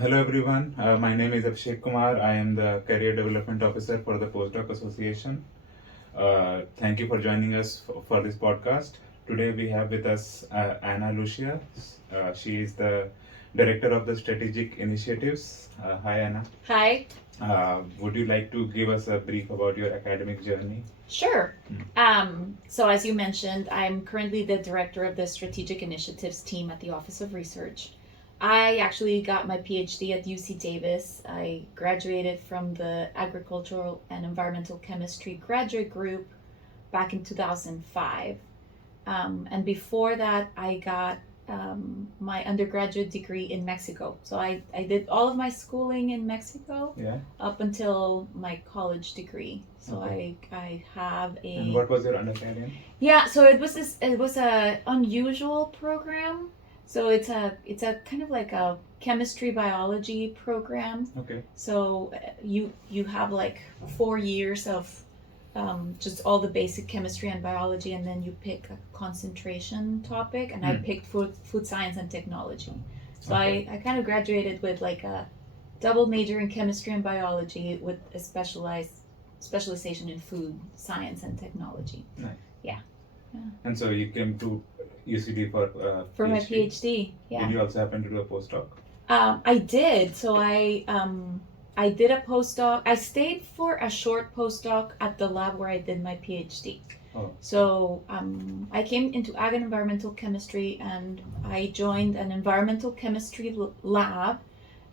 Hello everyone, my name is Abhishek Kumar. I am the Career Development Officer for the Postdoc Association. Thank you for joining us for this podcast. Today we have with us Ana Lucia. She is the Director of the Strategic Initiatives. Hi Anna. Hi. Would you like to give us a brief about your academic journey? Sure. So as you mentioned, I'm currently the director of the Strategic Initiatives team at the Office of Research. I actually got my PhD at UC Davis. I graduated from the Agricultural and Environmental Chemistry graduate group back in 2005. And before that, I got my undergraduate degree in Mexico. So I did all of my schooling in Mexico up until my college degree. So Okay. I have a. And what was your undergrad in? Yeah, so it was a unusual program. So it's a kind of like a chemistry biology program. Okay. So you have like 4 years of just all the basic chemistry and biology, and then you pick a concentration topic, and I picked food science and technology. So Okay. I kind of graduated with like a double major in chemistry and biology with a specialization in food science and technology. Nice. Yeah. And so you came to UCD for my PhD. PhD. Yeah. Did you also happen to do a postdoc? I did. So I did a postdoc. I stayed for a short postdoc at the lab where I did my PhD. Oh. So I came into ag and environmental chemistry, and I joined an environmental chemistry lab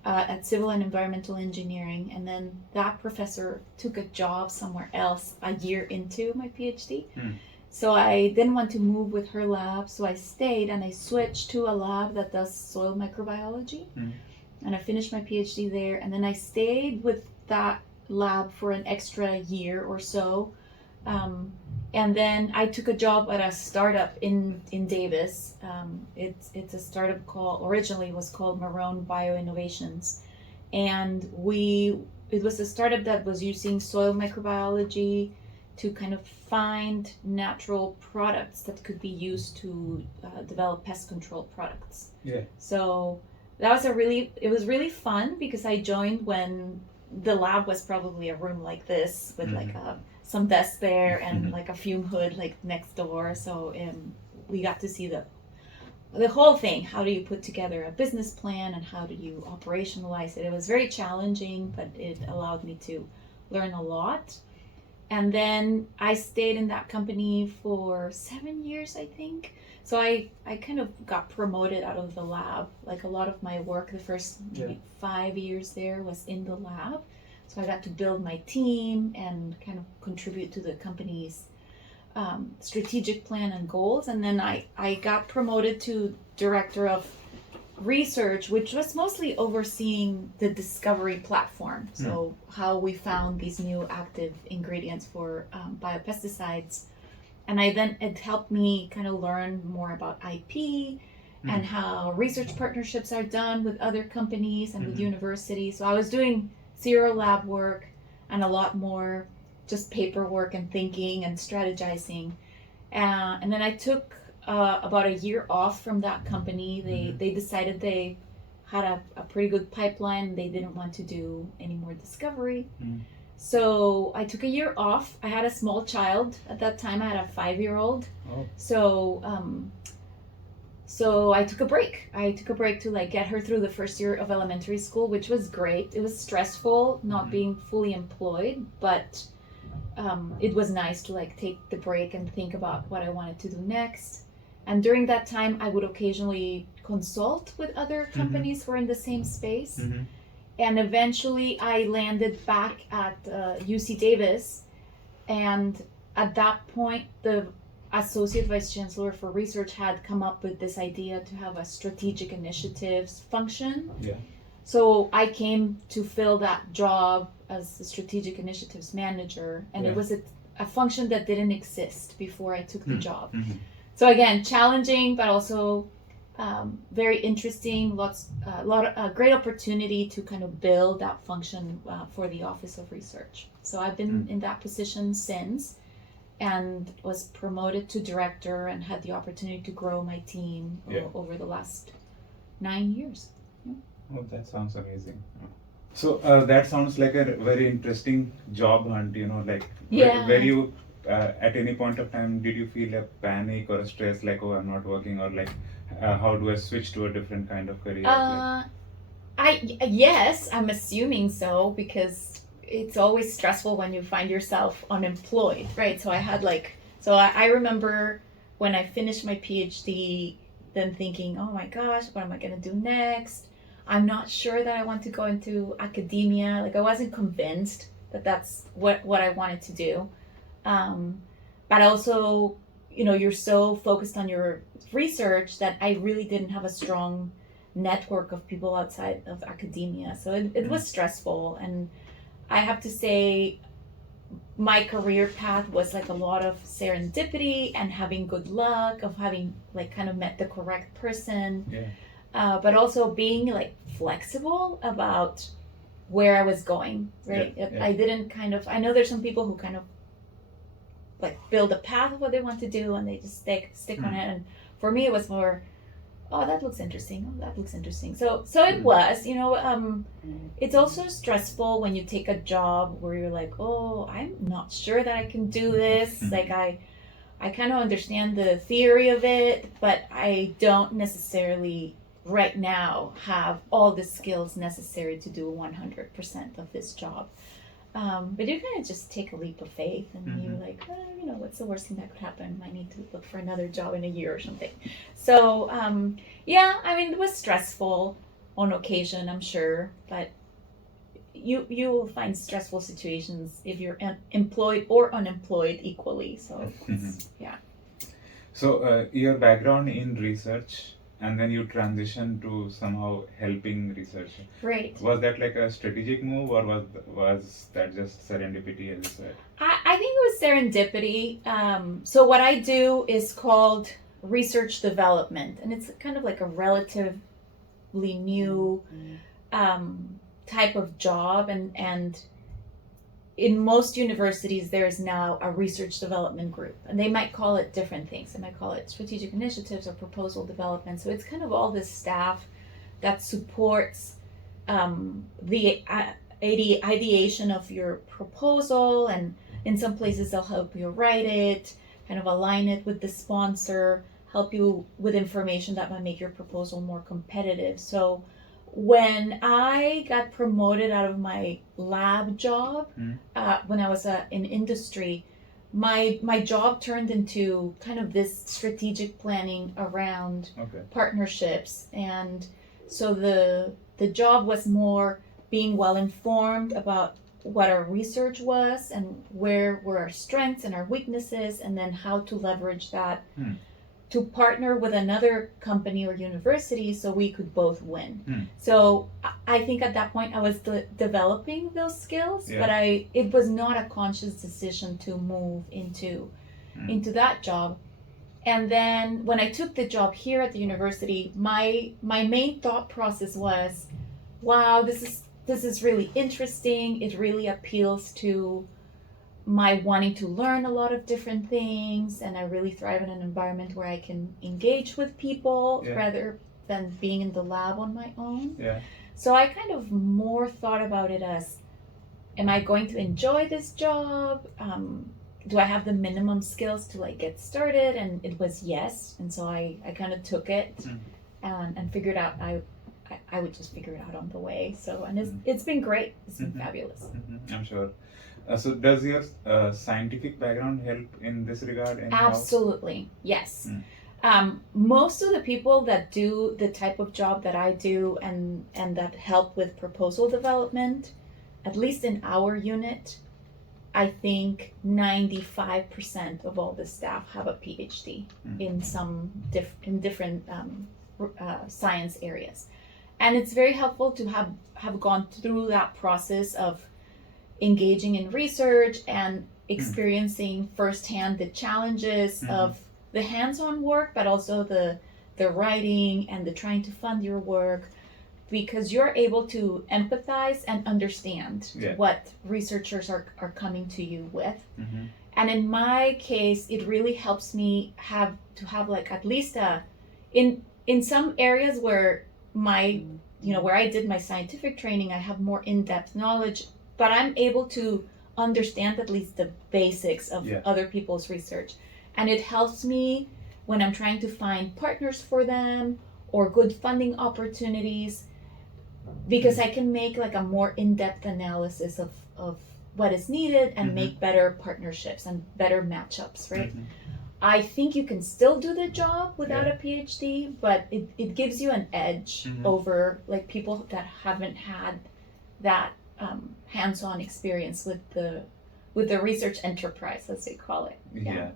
at civil and environmental engineering. And then that professor took a job somewhere else a year into my PhD. So I didn't want to move with her lab, so I stayed and I switched to a lab that does soil microbiology. And I finished my PhD there, and then I stayed with that lab for an extra year or so. And then I took a job at a startup in Davis. It's a startup originally was called Marone Bioinnovations. And it was a startup that was using soil microbiology to kind of find natural products that could be used to develop pest control products. Yeah. So that was it was really fun because I joined when the lab was probably a room like this with like some desks there and like a fume hood like next door. So we got to see the whole thing. How do you put together a business plan and how do you operationalize it? It was very challenging, but it allowed me to learn a lot. And then I stayed in that company for 7 years, I think. So I kind of got promoted out of the lab. Like a lot of my work, the first maybe 5 years there was in the lab. So I got to build my team and kind of contribute to the company's strategic plan and goals. And then I got promoted to director of research, which was mostly overseeing the discovery platform. So how we found these new active ingredients for biopesticides. And it helped me kind of learn more about IP and how research partnerships are done with other companies and with universities. So I was doing zero lab work and a lot more just paperwork and thinking and strategizing. And then I took about a year off from that company. They decided they had a pretty good pipeline. They didn't want to do any more discovery. So I took a year off. I had a small child at that time. I had a 5-year-old. Oh. So I took a break. I took a break to like get her through the first year of elementary school, which was great. It was stressful not being fully employed, but it was nice to like take the break and think about what I wanted to do next. And during that time, I would occasionally consult with other companies who are in the same space. And eventually I landed back at UC Davis. And at that point, the Associate Vice Chancellor for Research had come up with this idea to have a strategic initiatives function. Yeah. So I came to fill that job as the strategic initiatives manager. And it was a function that didn't exist before I took the job. So again, challenging, but also very interesting. Great opportunity to kind of build that function for the Office of Research. So I've been in that position since, and was promoted to director and had the opportunity to grow my team over the last 9 years. Oh, that sounds amazing. So that sounds like a very interesting job hunt, like where Yeah. you, at any point of time, did you feel a panic or a stress, like, oh, I'm not working, or like, how do I switch to a different kind of career? Like, Yes, I'm assuming so because it's always stressful when you find yourself unemployed, right? So I had I remember when I finished my PhD, then thinking, oh my gosh, what am I gonna do next? I'm not sure that I want to go into academia. Like I wasn't convinced that that's what I wanted to do. Um, but also, you're so focused on your research that I really didn't have a strong network of people outside of academia. So it was stressful. And I have to say, my career path was like a lot of serendipity and having good luck, of having like kind of met the correct person, yeah. but also being like flexible about where I was going, right? Yeah. I didn't I know there's some people who kind of like build a path of what they want to do and they just stick on it. And for me, it was more, oh, that looks interesting. Oh, that looks interesting. So it was, it's also stressful when you take a job where you're like, oh, I'm not sure that I can do this. Like I kind of understand the theory of it, but I don't necessarily right now have all the skills necessary to do 100% of this job. But you kind of just take a leap of faith and you're like, what's the worst thing that could happen? I need to look for another job in a year or something. So, yeah, I mean, it was stressful on occasion, I'm sure, but you will find stressful situations if you're employed or unemployed equally. So, yeah. So your background in research, and then you transition to somehow helping research. Right. Was that like a strategic move, or was that just serendipity, as you said? I think it was serendipity. So what I do is called research development, and it's kind of like a relatively new type of job, and in most universities there is now a research development group, and they might call it different things. They might call it strategic initiatives or proposal development. So it's kind of all this staff that supports the ideation of your proposal, and in some places they'll help you write it, kind of align it with the sponsor, help you with information that might make your proposal more competitive. So when I got promoted out of my lab job, when I was in industry, my job turned into kind of this strategic planning around partnerships. And so the job was more being well informed about what our research was and where were our strengths and our weaknesses, and then how to leverage that to partner with another company or university so we could both win. So I think at that point I was developing those skills, but it was not a conscious decision to move into that job. And then when I took the job here at the university, my main thought process was, wow, this is really interesting. It really appeals to my wanting to learn a lot of different things, and I really thrive in an environment where I can engage with people rather than being in the lab on my own. So I kind of more thought about it as, am I going to enjoy this job? Do I have the minimum skills to like get started? And it was yes. And so I kind of took it and figured out I would just figure it out on the way. So, and it's been great. It's been fabulous. I'm sure. So does your scientific background help in this regard? Absolutely, yes. Most of the people that do the type of job that I do and that help with proposal development, at least in our unit, I think 95% of all the staff have a PhD in some different science areas. And it's very helpful to have gone through that process of engaging in research and experiencing firsthand the challenges of the hands-on work, but also the writing and the trying to fund your work, because you're able to empathize and understand what researchers are coming to you with. And in my case, it really helps me have like at least in some areas where my where I did my scientific training, I have more in-depth knowledge, but I'm able to understand at least the basics of other people's research. And it helps me when I'm trying to find partners for them or good funding opportunities, because I can make like a more in-depth analysis of what is needed and make better partnerships and better matchups, right? I think you can still do the job without a PhD, but it gives you an edge over like people that haven't had that hands-on experience with the research enterprise, as they call it. Yeah.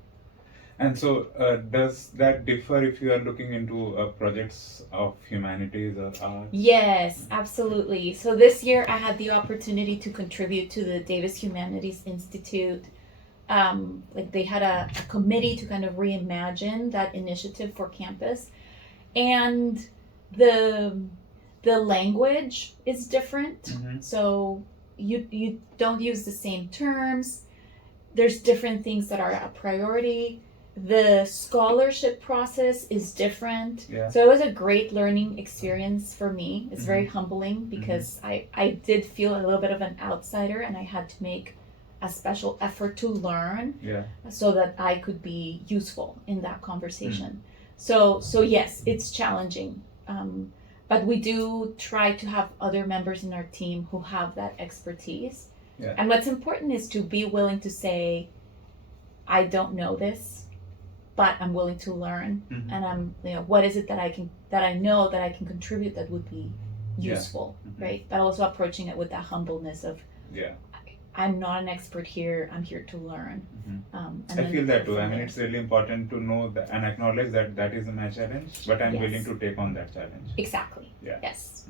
And so does that differ if you are looking into projects of humanities or art? Yes, absolutely. So this year I had the opportunity to contribute to the Davis Humanities Institute. Like they had a committee to kind of reimagine that initiative for campus, and the language is different. So you don't use the same terms. There's different things that are a priority. The scholarship process is different. So it was a great learning experience for me. It's very humbling because I did feel a little bit of an outsider, and I had to make a special effort to learn so that I could be useful in that conversation. So yes, it's challenging. But we do try to have other members in our team who have that expertise. And what's important is to be willing to say, I don't know this, but I'm willing to learn. And I'm, what is it that I know that I can contribute that would be useful, right? But also approaching it with that humbleness of, I'm not an expert here. I'm here to learn. I feel that too. I mean, it's really important to know that and acknowledge that that is my challenge, but I'm willing to take on that challenge. Exactly. Yes.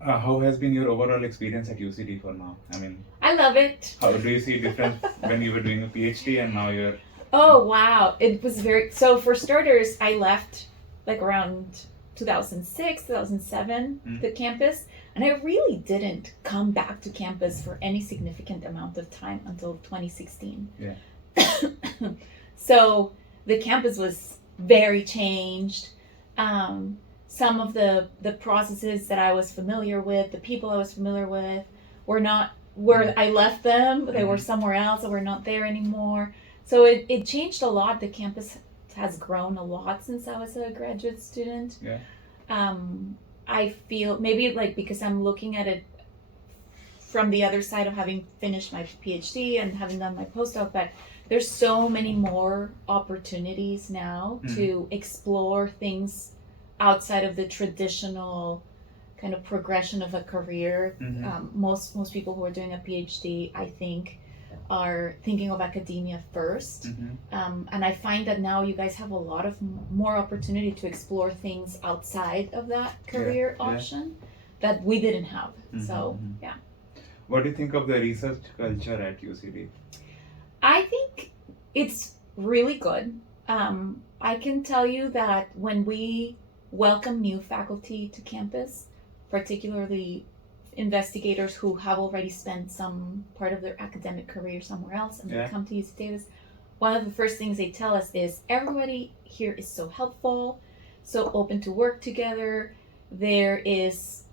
How has been your overall experience at UCD for now? I mean, I love it. How do you see difference when you were doing a PhD and now you're? Oh wow! It was so. For starters, I left like around 2006, 2007, the campus. And I really didn't come back to campus for any significant amount of time until 2016. So the campus was very changed. Some of the processes that I was familiar with, the people I was familiar with, were not where I left them. They were somewhere else, or were not there anymore. So it changed a lot. The campus has grown a lot since I was a graduate student. I feel maybe like because I'm looking at it from the other side of having finished my PhD and having done my postdoc, but there's so many more opportunities now to explore things outside of the traditional kind of progression of a career. Most people who are doing a PhD, I think, are thinking of academia first. And I find that now you guys have a lot of more opportunity to explore things outside of that career option that we didn't have. So, What do you think of the research culture at UCD? I think it's really good. I can tell you that when we welcome new faculty to campus, particularly investigators who have already spent some part of their academic career somewhere else and they come to UC Davis, one of the first things they tell us is everybody here is so helpful, so open to work together. There is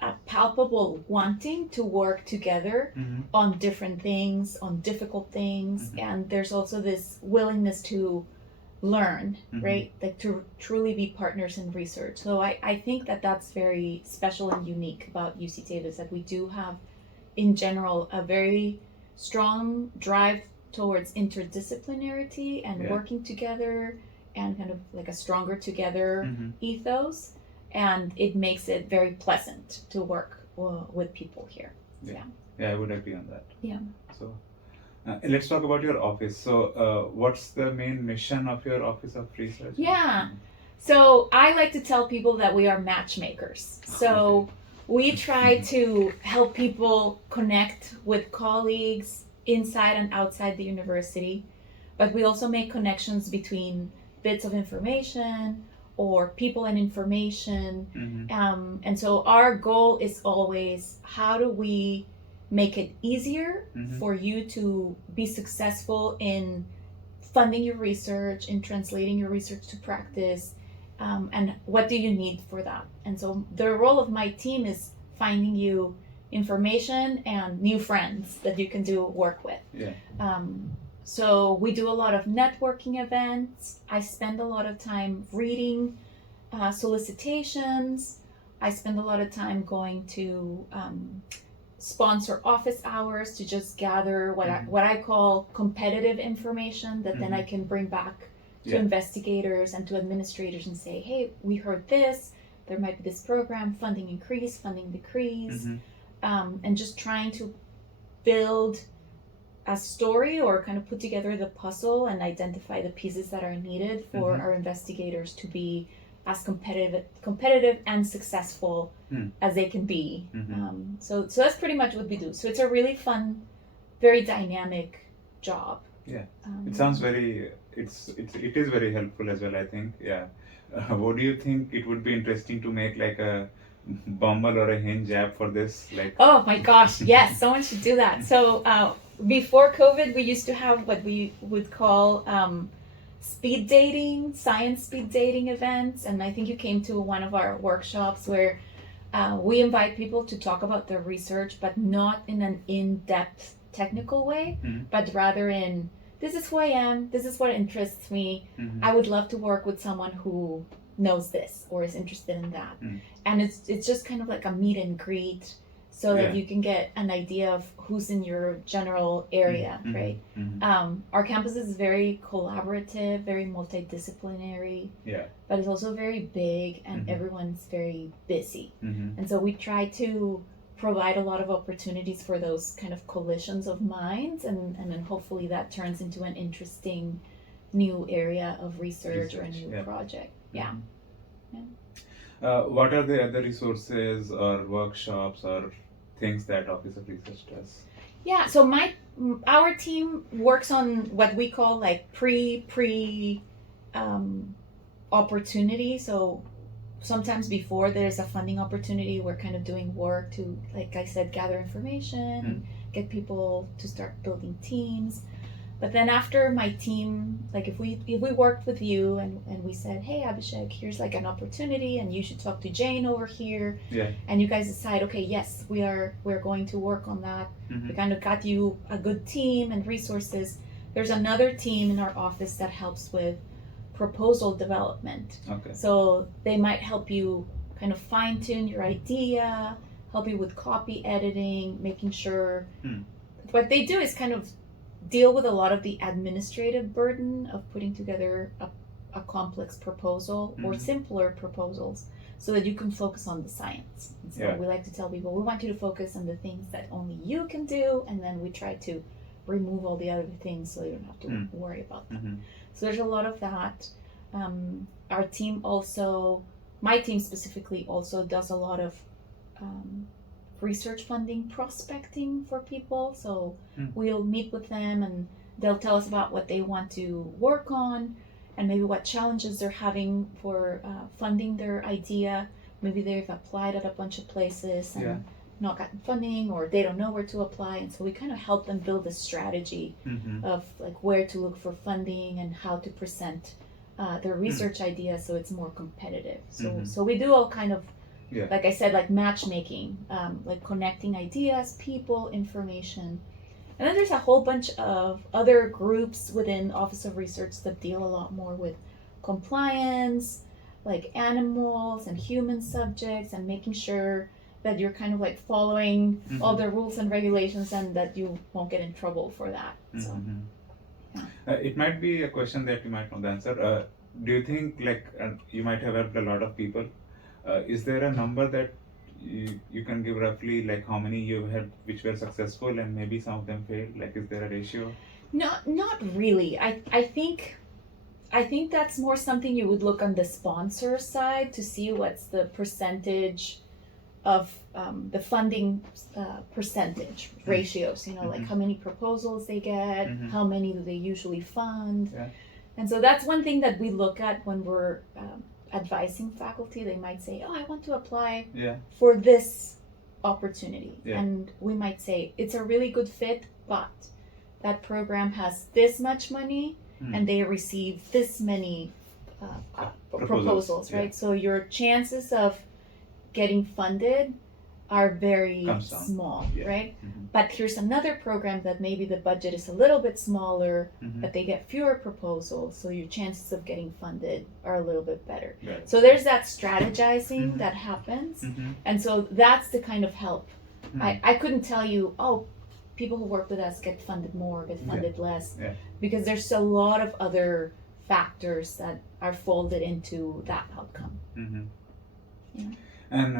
a palpable wanting to work together on different things, on difficult things, and there's also this willingness to learn, right? Like to truly be partners in research. So I think that that's very special and unique about UC Davis, that we do have, in general, a very strong drive towards interdisciplinarity and working together and kind of like a stronger together ethos. And it makes it very pleasant to work with people here. Yeah, I would agree on that. So Let's talk about your office. So what's the main mission of your Office of Research? So I like to tell people that we are matchmakers. So we try to help people connect with colleagues inside and outside the university, but we also make connections between bits of information or people and information. And so our goal is always, how do we make it easier for you to be successful in funding your research, in translating your research to practice, and what do you need for that. And so the role of my team is finding you information and new friends that you can do work with. Yeah. So we do a lot of networking events. I spend a lot of time reading solicitations. I spend a lot of time going to sponsor office hours to just gather what I call competitive information that then I can bring back to investigators and to administrators and say, hey, we heard this, there might be this program, funding increase, funding decrease, and just trying to build a story or kind of put together the puzzle and identify the pieces that are needed for our investigators to be as competitive and successful as they can be. So that's pretty much what we do. So it's a really fun, very dynamic job. Yeah, it sounds very. It is very helpful as well, I think. Yeah. What do you think? It would be interesting to make like a Bumble or a Hinge app for this, like. Oh my gosh! Yes, someone should do that. So before COVID, we used to have what we would call speed dating, science speed dating events, and I think you came to one of our workshops where we invite people to talk about their research, but not in an in-depth technical way, but rather in, this is who I am, this is what interests me, I would love to work with someone who knows this or is interested in that. And it's just kind of like a meet and greet so that you can get an idea of who's in your general area, right? Our campus is very collaborative, very multidisciplinary, but it's also very big and everyone's very busy. And so we try to provide a lot of opportunities for those kind of collisions of minds, and then hopefully that turns into an interesting new area of research or a new project. What are the other resources or workshops or things that Office of Research does? Yeah, so our team works on what we call like pre opportunity. So sometimes before there's a funding opportunity, we're kind of doing work to, like I said, gather information and get people to start building teams. But then after my team, like if we worked with you and we said, hey Abhishek, here's like an opportunity and you should talk to Jane over here, and you guys decide, okay, yes, we're going to work on that. We kind of got you a good team and resources. There's another team in our office that helps with proposal development. So they might help you kind of fine tune your idea, help you with copy editing, making sure. What they do is kind of deal with a lot of the administrative burden of putting together a complex proposal or simpler proposals so that you can focus on the science. And so we like to tell people, we want you to focus on the things that only you can do, and then we try to remove all the other things so you don't have to worry about them. So there's a lot of that. Our team also, my team specifically, also does a lot of research funding prospecting for people. So we'll meet with them and they'll tell us about what they want to work on and maybe what challenges they're having for funding their idea. Maybe they've applied at a bunch of places and not gotten funding, or they don't know where to apply, and so we kind of help them build a strategy of like where to look for funding and how to present their research idea so it's more competitive. So we do all kind of, like I said, like matchmaking, like connecting ideas, people, information. And then there's a whole bunch of other groups within Office of Research that deal a lot more with compliance, like animals and human subjects, and making sure that you're kind of like following all the rules and regulations and that you won't get in trouble for that. So, it might be a question that you might not answer. Do you think like you might have helped a lot of people? Is there a number that you can give roughly, like how many you had which were successful and maybe some of them failed? Like, is there a ratio? Not really. I think that's more something you would look on the sponsor side to see what's the percentage of the funding percentage ratios, like how many proposals they get, how many do they usually fund. And so that's one thing that we look at when we're advising faculty. They might say, oh, I want to apply for this opportunity. And we might say, it's a really good fit, but that program has this much money and they receive this many proposals, right? So your chances of getting funded are very Comes down. small, Yeah. right? Mhm. But here's another program that maybe the budget is a little bit smaller, Mhm. but they get fewer proposals, so your chances of getting funded are a little bit better. Right. So there's that strategizing Mhm. that happens, Mhm. and so that's the kind of help. Mhm. I couldn't tell you, oh, people who work with us get funded more, get funded less, Yeah. because there's a lot of other factors that are folded into that outcome. Mhm. Yeah. And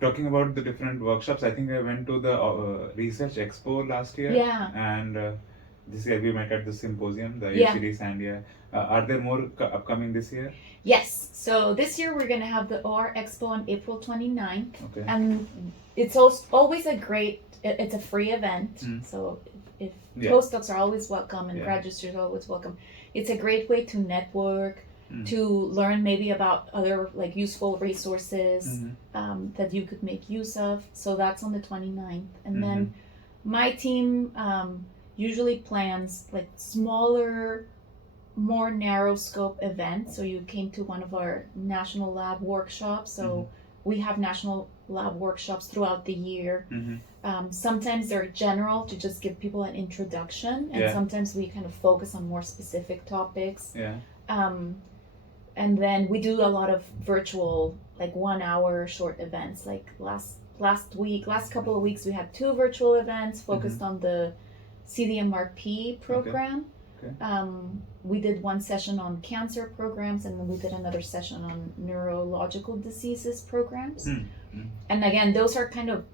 talking about the different workshops, I think I went to the Research Expo last year. Yeah. And this year we met at the symposium, the Yeah. UCD Sandia. Are there more upcoming this year? Yes. So this year we're going to have the OR Expo on April 29th. Okay. And it's always a great, it's a free event. Mm. So if Yeah. postdocs are always welcome and Yeah. graduate students are always welcome. It's a great way to network, Mm. to learn maybe about other like useful resources Mhm. that you could make use of. So that's on the 29th. And Mhm. then my team usually plans like smaller, more narrow scope events. So you came to one of our national lab workshops. So we have national lab workshops throughout the year. Mhm. Sometimes they're general to just give people an introduction, and Yeah. sometimes we kind of focus on more specific topics. Yeah. And then we do a lot of virtual, like 1 hour short events. Like last couple of weeks, we had 2 virtual events focused on the CDMRP program. Okay. We did one session on cancer programs, and then we did another session on neurological diseases programs. And again, those are kind of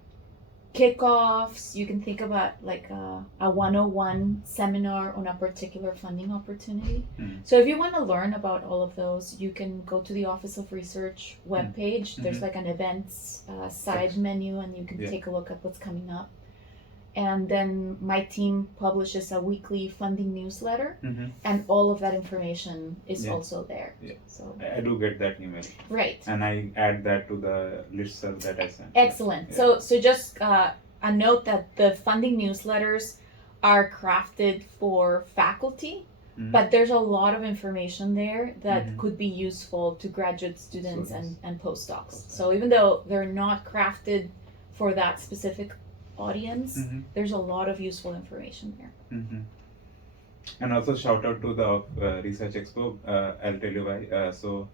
kickoffs. You can think about like a 101 seminar on a particular funding opportunity. So if you want to learn about all of those, you can go to the Office of Research webpage. There's like an events side menu, and you can take a look at what's coming up. And then my team publishes a weekly funding newsletter, and all of that information is also there. Yeah. So I do get that email. Right. And I add that to the listserv that I sent. Excellent. Yeah. So just a note that the funding newsletters are crafted for faculty, but there's a lot of information there that could be useful to graduate students and postdocs. So even though they're not crafted for that specific audience, there's a lot of useful information there. And also shout out to the Research Expo. I'll tell you why. So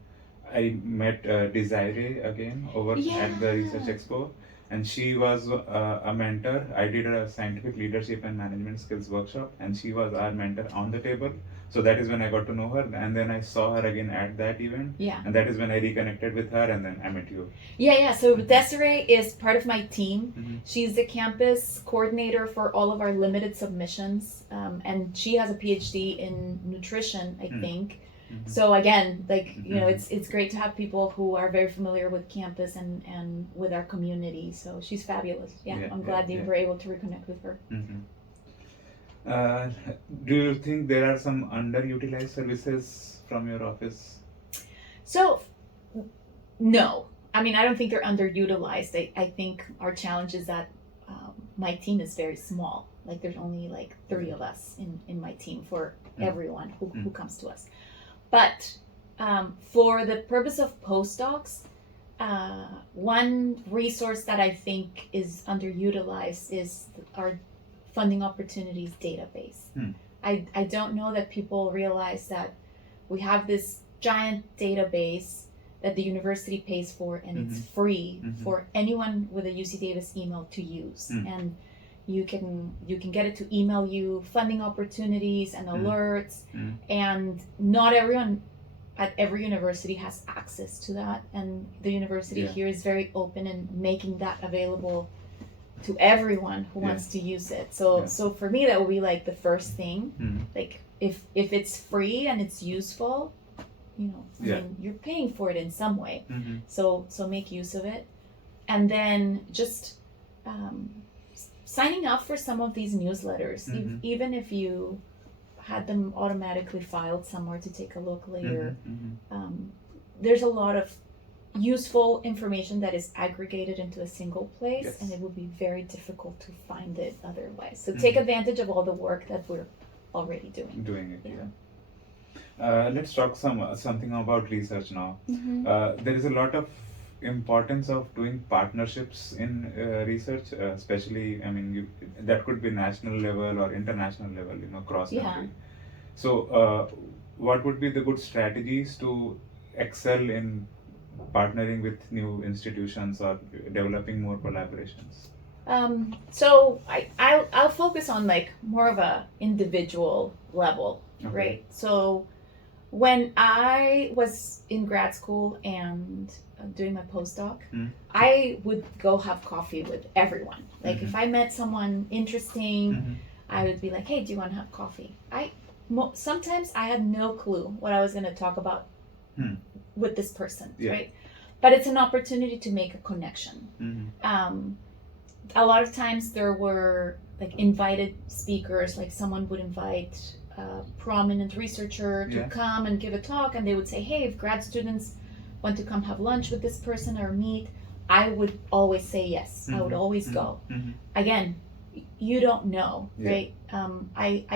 I met Desiree again over at the Research Expo, and she was a mentor. I did a scientific leadership and management skills workshop, and she was our mentor on the table. So that is when I got to know her, and then I saw her again at that event. Yeah. And that is when I reconnected with her, and then I met you. Yeah. So Desiree is part of my team. She's the campus coordinator for all of our limited submissions, and she has a PhD in nutrition, I think. So again, like it's great to have people who are very familiar with campus and with our community. So she's fabulous. I'm glad you were able to reconnect with her. Do you think there are some underutilized services from your office? So, no. I mean, I don't think they're underutilized. I think our challenge is that my team is very small. Like there's only like 3 of us in my team for everyone who comes to us. But for the purpose of postdocs, one resource that I think is underutilized is our funding opportunities database. I don't know that people realize that we have this giant database that the university pays for, and it's free for anyone with a UC Davis email to use. And you can get it to email you funding opportunities and alerts, and not everyone at every university has access to that, and the university here is very open in making that available to everyone who wants to use it. So for me, that would be like the first thing. Like if it's free and it's useful, I mean, you're paying for it in some way. So make use of it. And then just signing up for some of these newsletters, even if you had them automatically filed somewhere to take a look later. There's a lot of useful information that is aggregated into a single place, and it would be very difficult to find it otherwise. So take advantage of all the work that we're already doing. Let's talk something about research now. Mm-hmm. There is a lot of importance of doing partnerships in research, especially, I mean, that could be national level or international level, cross Yeah. country. So, what would be the good strategies to excel in partnering with new institutions or developing more collaborations? So I'll focus on like more of a individual level, Okay. right? So when I was in grad school and doing my postdoc, I would go have coffee with everyone. Like if I met someone interesting, I would be like, "Hey, do you want to have coffee?" Sometimes I had no clue what I was going to talk about with this person, Yeah. right? But it's an opportunity to make a connection. A lot of times there were like invited speakers, like someone would invite a prominent researcher to Yeah. come and give a talk, and they would say, "Hey, if grad students want to come have lunch with this person or meet," I would always say yes. I would always go. Again, you don't know, Yeah. right?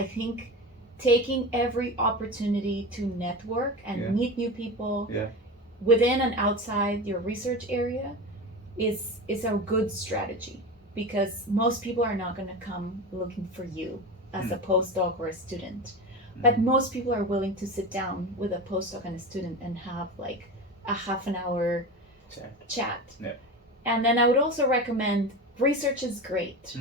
I think taking every opportunity to network and Yeah. meet new people Yeah. within and outside your research area is a good strategy, because most people are not going to come looking for you as a postdoc or a student. But most people are willing to sit down with a postdoc and a student and have like a half an hour chat. Yeah. And then I would also recommend research is great.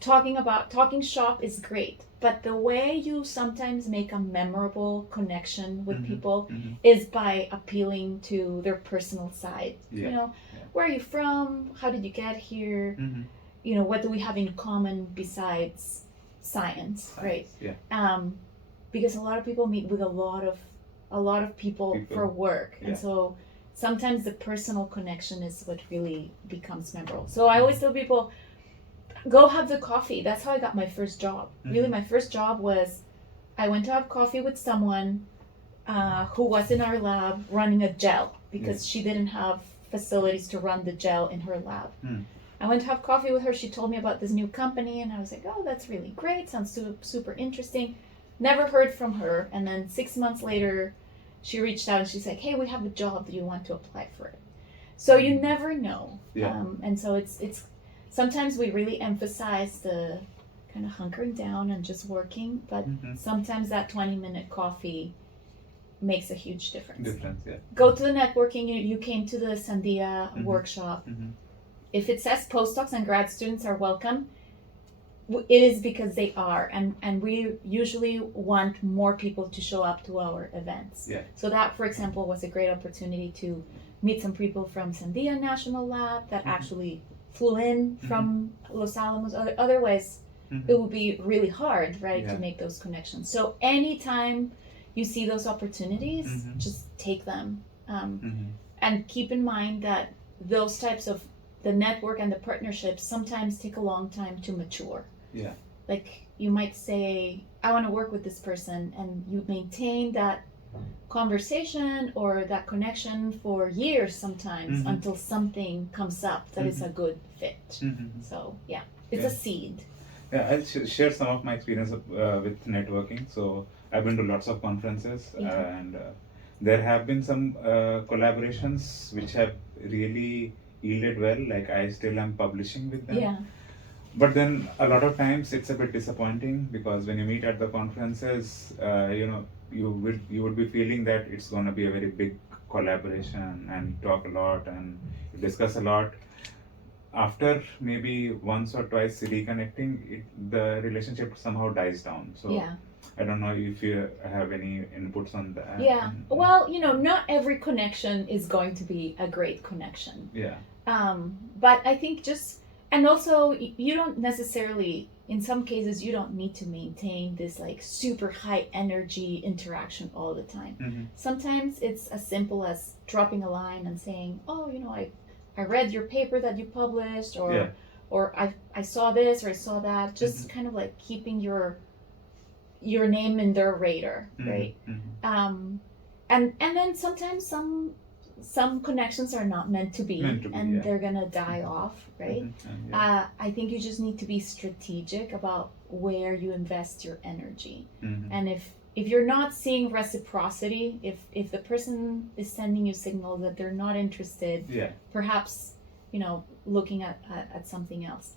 Talking shop is great. But the way you sometimes make a memorable connection with people is by appealing to their personal side. Yeah. Where are you from? How did you get here? What do we have in common besides science, right? Yeah. Because a lot of people meet with a lot of people for work, Yeah. and so sometimes the personal connection is what really becomes memorable. So I always tell people, go have the coffee. That's how I got my first job. Really, my first job was I went to have coffee with someone who was in our lab running a gel, because she didn't have facilities to run the gel in her lab. I went to have coffee with her. She told me about this new company, and I was like, "Oh, that's really great. Sounds super interesting." Never heard from her, and then 6 months later, she reached out and she's like, "Hey, we have a job. Do you want to apply for it?" So you never know. Yeah. And so it's sometimes we really emphasize the kind of hunkering down and just working, but sometimes that 20-minute coffee makes a huge difference. Yeah. Go to the networking. You came to the Sandia workshop. If it says postdocs and grad students are welcome, it is because they are, and we usually want more people to show up to our events. Yeah. So that, for example, was a great opportunity to meet some people from Sandia National Lab that actually flew in from Los Alamos. Otherwise, it would be really hard, right, to make those connections. So anytime you see those opportunities, just take them. And keep in mind that those types of the network and the partnerships sometimes take a long time to mature. Yeah. Like you might say, I want to work with this person, and you maintain that conversation or that connection for years sometimes until something comes up that is a good fit. So yeah, it's a seed. Yeah, I'll share some of my experience with networking. So I've been to lots of conferences, and there have been some collaborations which have really yielded well. Like I still am publishing with them. Yeah. But then a lot of times it's a bit disappointing, because when you meet at the conferences, you would be feeling that it's going to be a very big collaboration, and you talk a lot and you discuss a lot. After maybe once or twice reconnecting, the relationship somehow dies down. So I don't know if you have any inputs on that. Yeah. Well, not every connection is going to be a great connection. Yeah. But I think and also you don't necessarily, in some cases, you don't need to maintain this like super high energy interaction all the time. Sometimes it's as simple as dropping a line and saying, "Oh, I read your paper that you published," or I saw this or I saw that. Just kind of like keeping your name in their radar, right? And then sometimes some connections are not meant to be, and they're gonna die off, right? I think you just need to be strategic about where you invest your energy. And if you're not seeing reciprocity, if the person is sending you signals that they're not interested, Yeah. perhaps, looking at something else.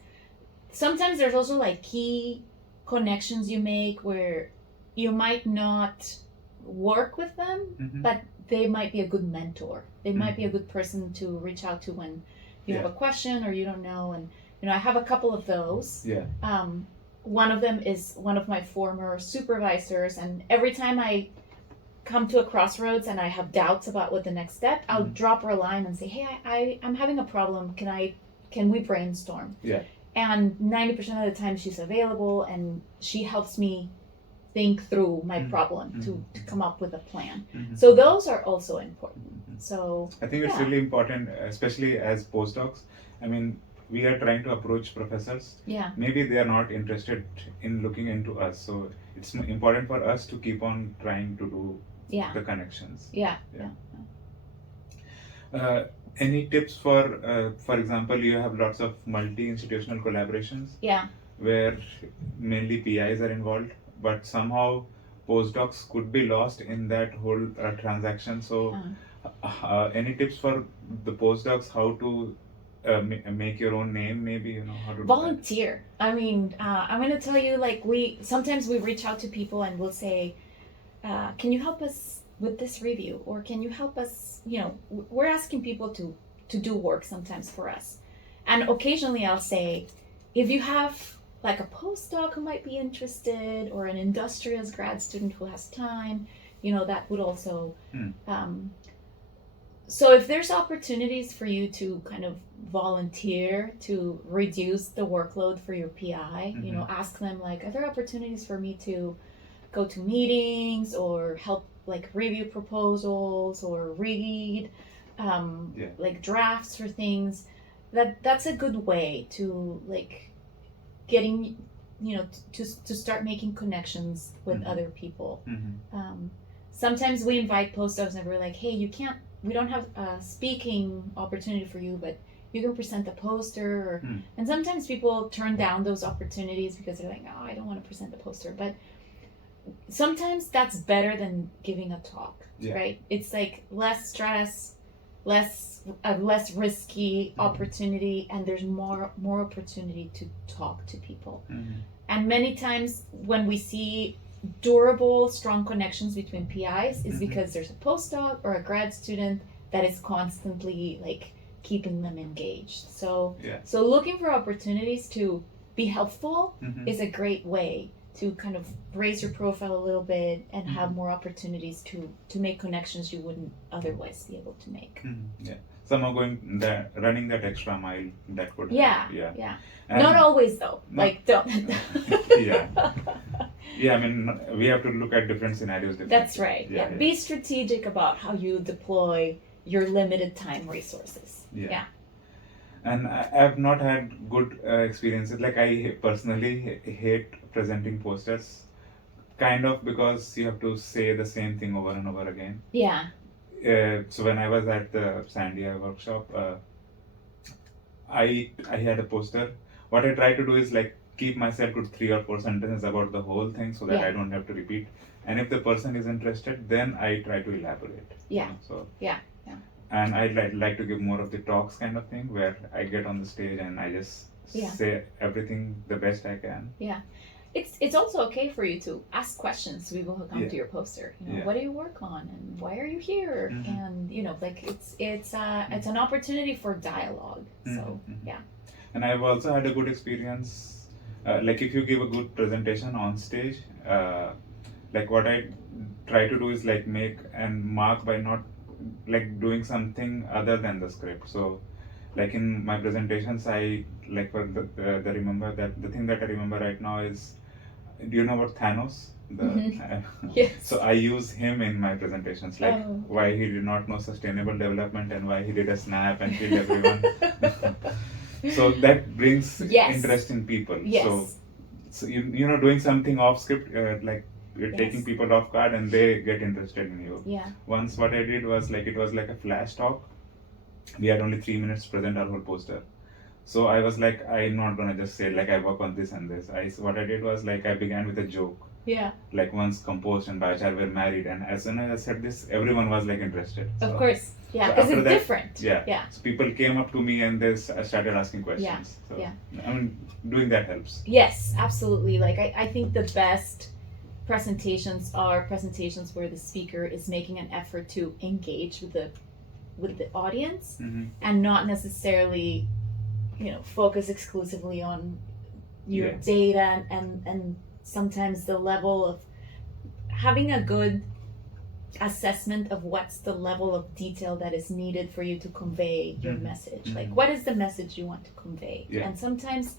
Sometimes there's also like key connections you make where you might not work with them, Mm-hmm. but they might be a good mentor. They might be a Mm-hmm. good person to reach out to when you Yeah. have a question or you don't know. And I have a couple of those. Yeah. One of them is one of my former supervisors, and every time I come to a crossroads and I have doubts about what the next step, I'll Mhm. drop her a line and say, hey, I'm having a problem. Can we brainstorm? Yeah. And 90% of the time she's available and she helps me think through my Mhm. problem Mhm. to come up with a plan. Mhm. So those are also important. So I think it's yeah. really important, especially as postdocs. I mean, we are trying to approach professors. Yeah. Maybe they are not interested in looking into us. So it's important for us to keep on trying to do Yeah. the connections. Yeah. Yeah. Any tips for example, you have lots of multi-institutional collaborations Yeah. where mainly PIs are involved, but somehow postdocs could be lost in that whole transaction. So, any tips for the postdocs how to make your own name? Maybe how to do that? Volunteer. I mean, I'm going to tell you, like, sometimes we reach out to people and we'll say, can you help us with this review, or can you help us? We're asking people to do work sometimes for us, and occasionally I'll say, if you have like a postdoc who might be interested, or an industrials grad student who has time, that would also. So if there's opportunities for you to kind of volunteer to reduce the workload for your PI, ask them, like, are there opportunities for me to go to meetings or help like review proposals or read like drafts for things. That's a good way to like getting to start making connections with other people. Sometimes we invite postdocs and we're like, hey, we don't have a speaking opportunity for you, but you can present a poster. And sometimes people turn down those opportunities because they're like, oh, I don't want to present a poster. But sometimes that's better than giving a talk, right? It's like less stress, less risky opportunity, and there's more opportunity to talk to people. And many times when we see durable, strong connections between PIs is because there's a postdoc or a grad student that is constantly like keeping them engaged. So looking for opportunities to be helpful is a great way to kind of raise your profile a little bit and have more opportunities to make connections you wouldn't otherwise be able to make. Yeah. Somehow running that extra mile, that would help. Yeah. Not always though. Like don't. Yeah, I mean, we have to look at different scenarios. That's right. Yeah. Be strategic about how you deploy your limited time resources. Yeah. And I've not had good experiences. Like, I personally hate presenting posters, kind of because you have to say the same thing over and over again. Yeah. So when I was at the Sandia workshop, I had a poster. What I try to do is like keep myself to 3 or 4 sentences about the whole thing so that I don't have to repeat. And if the person is interested, then I try to elaborate. Yeah. So yeah. And I like to give more of the talks kind of thing where I get on the stage and I just say everything the best I can. Yeah. It's also okay for you to ask questions to people who come to your poster. What do you work on and why are you here? And like it's an opportunity for dialogue. So yeah. And I've also had a good experience. Like if you give a good presentation on stage, like what I try to do is like make and mark by not like doing something other than the script. So like in my presentations, I like for the thing that I remember right now is, do you know about Thanos? Yes. So I use him in my presentations, like why he did not know sustainable development and why he did a snap and killed everyone. So that brings interest in people. Yes. So doing something off script, like you're taking people off guard and they get interested in you. Yeah. Once what I did was like, it was like a flash talk. We had only 3 minutes to present our whole poster. So I was like, I'm not gonna just say like I work on this and this. What I did was like I began with a joke. Yeah. Like once Compost and Biochar were married, and as soon as I said this, everyone was like interested. Of So, course. Yeah, so because after it's that, different. yeah. Yeah. So people came up to me and they started asking questions. So Yeah. I mean, doing that helps. Yes, absolutely. Like I think the best presentations are presentations where the speaker is making an effort to engage with the audience Mm-hmm. and not necessarily, focus exclusively on your Yeah. data and sometimes the level of having a good assessment of what's the level of detail that is needed for you to convey your Mhm. message. Mhm. Like, what is the message you want to convey? Yeah. And sometimes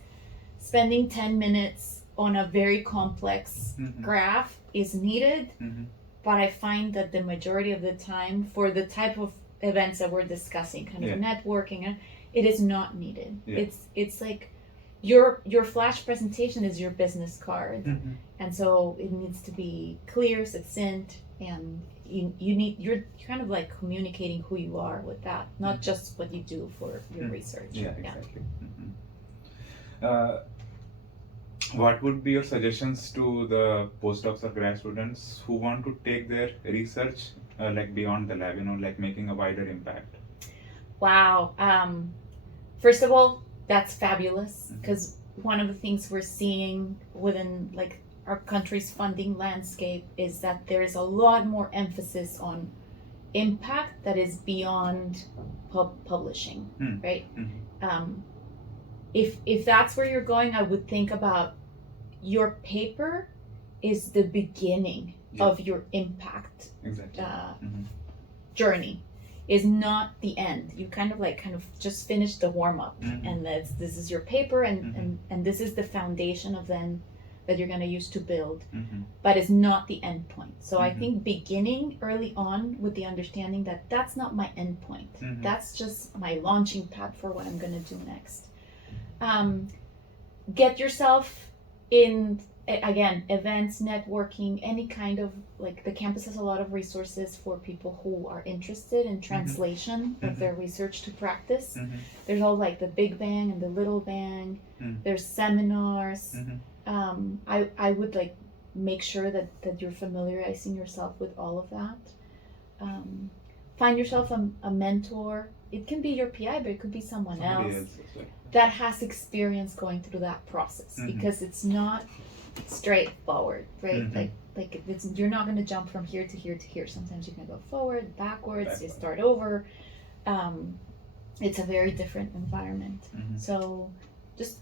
spending 10 minutes on a very complex Mhm. graph is needed, Mhm. but I find that the majority of the time, for the type of events that we're discussing, kind of Yeah. networking, it is not needed. Yeah. It's like your flash presentation is your business card, Mhm. and so it needs to be clear, succinct, and you're kind of like communicating who you are with that, not Mhm. just what you do for your research. Yeah, exactly. Mhm. What would be your suggestions to the postdocs or grad students who want to take their research like beyond the lab, like making a wider impact? Wow. First of all, that's fabulous, Mhm. because one of the things we're seeing within like our country's funding landscape is that there is a lot more emphasis on impact that is beyond publishing, Hmm. right? Mhm. If that's where you're going, I would think about your paper is the beginning Yeah. of your impact Exactly. Mhm. journey, is not the end. You kind of just finished the warm up, Mhm. and this is your paper, and, Mhm. and this is the foundation of then that you're going to use to build, Mhm. but it's not the end point. So I Mhm. think beginning early on with the understanding that that's not my end point. Mhm. That's just my launching pad for what I'm going to do next. Get yourself in, again, events, networking, any kind of, like, the campus has a lot of resources for people who are interested in translation of their research to practice. Mhm. There's all like the Big Bang and the Little Bang. Mhm. There's seminars. Mhm. I would like make sure that you're familiarizing yourself with all of that. Find yourself a mentor. It can be your PI, but it could be someone Somebody else else as well. that has experience going through that process, Mhm. because it's not straightforward, right? Mhm. Like you're not going to jump from here to here to here. Sometimes you can go forward, backwards, you Backward. start over. It's a very different environment. Mhm. So just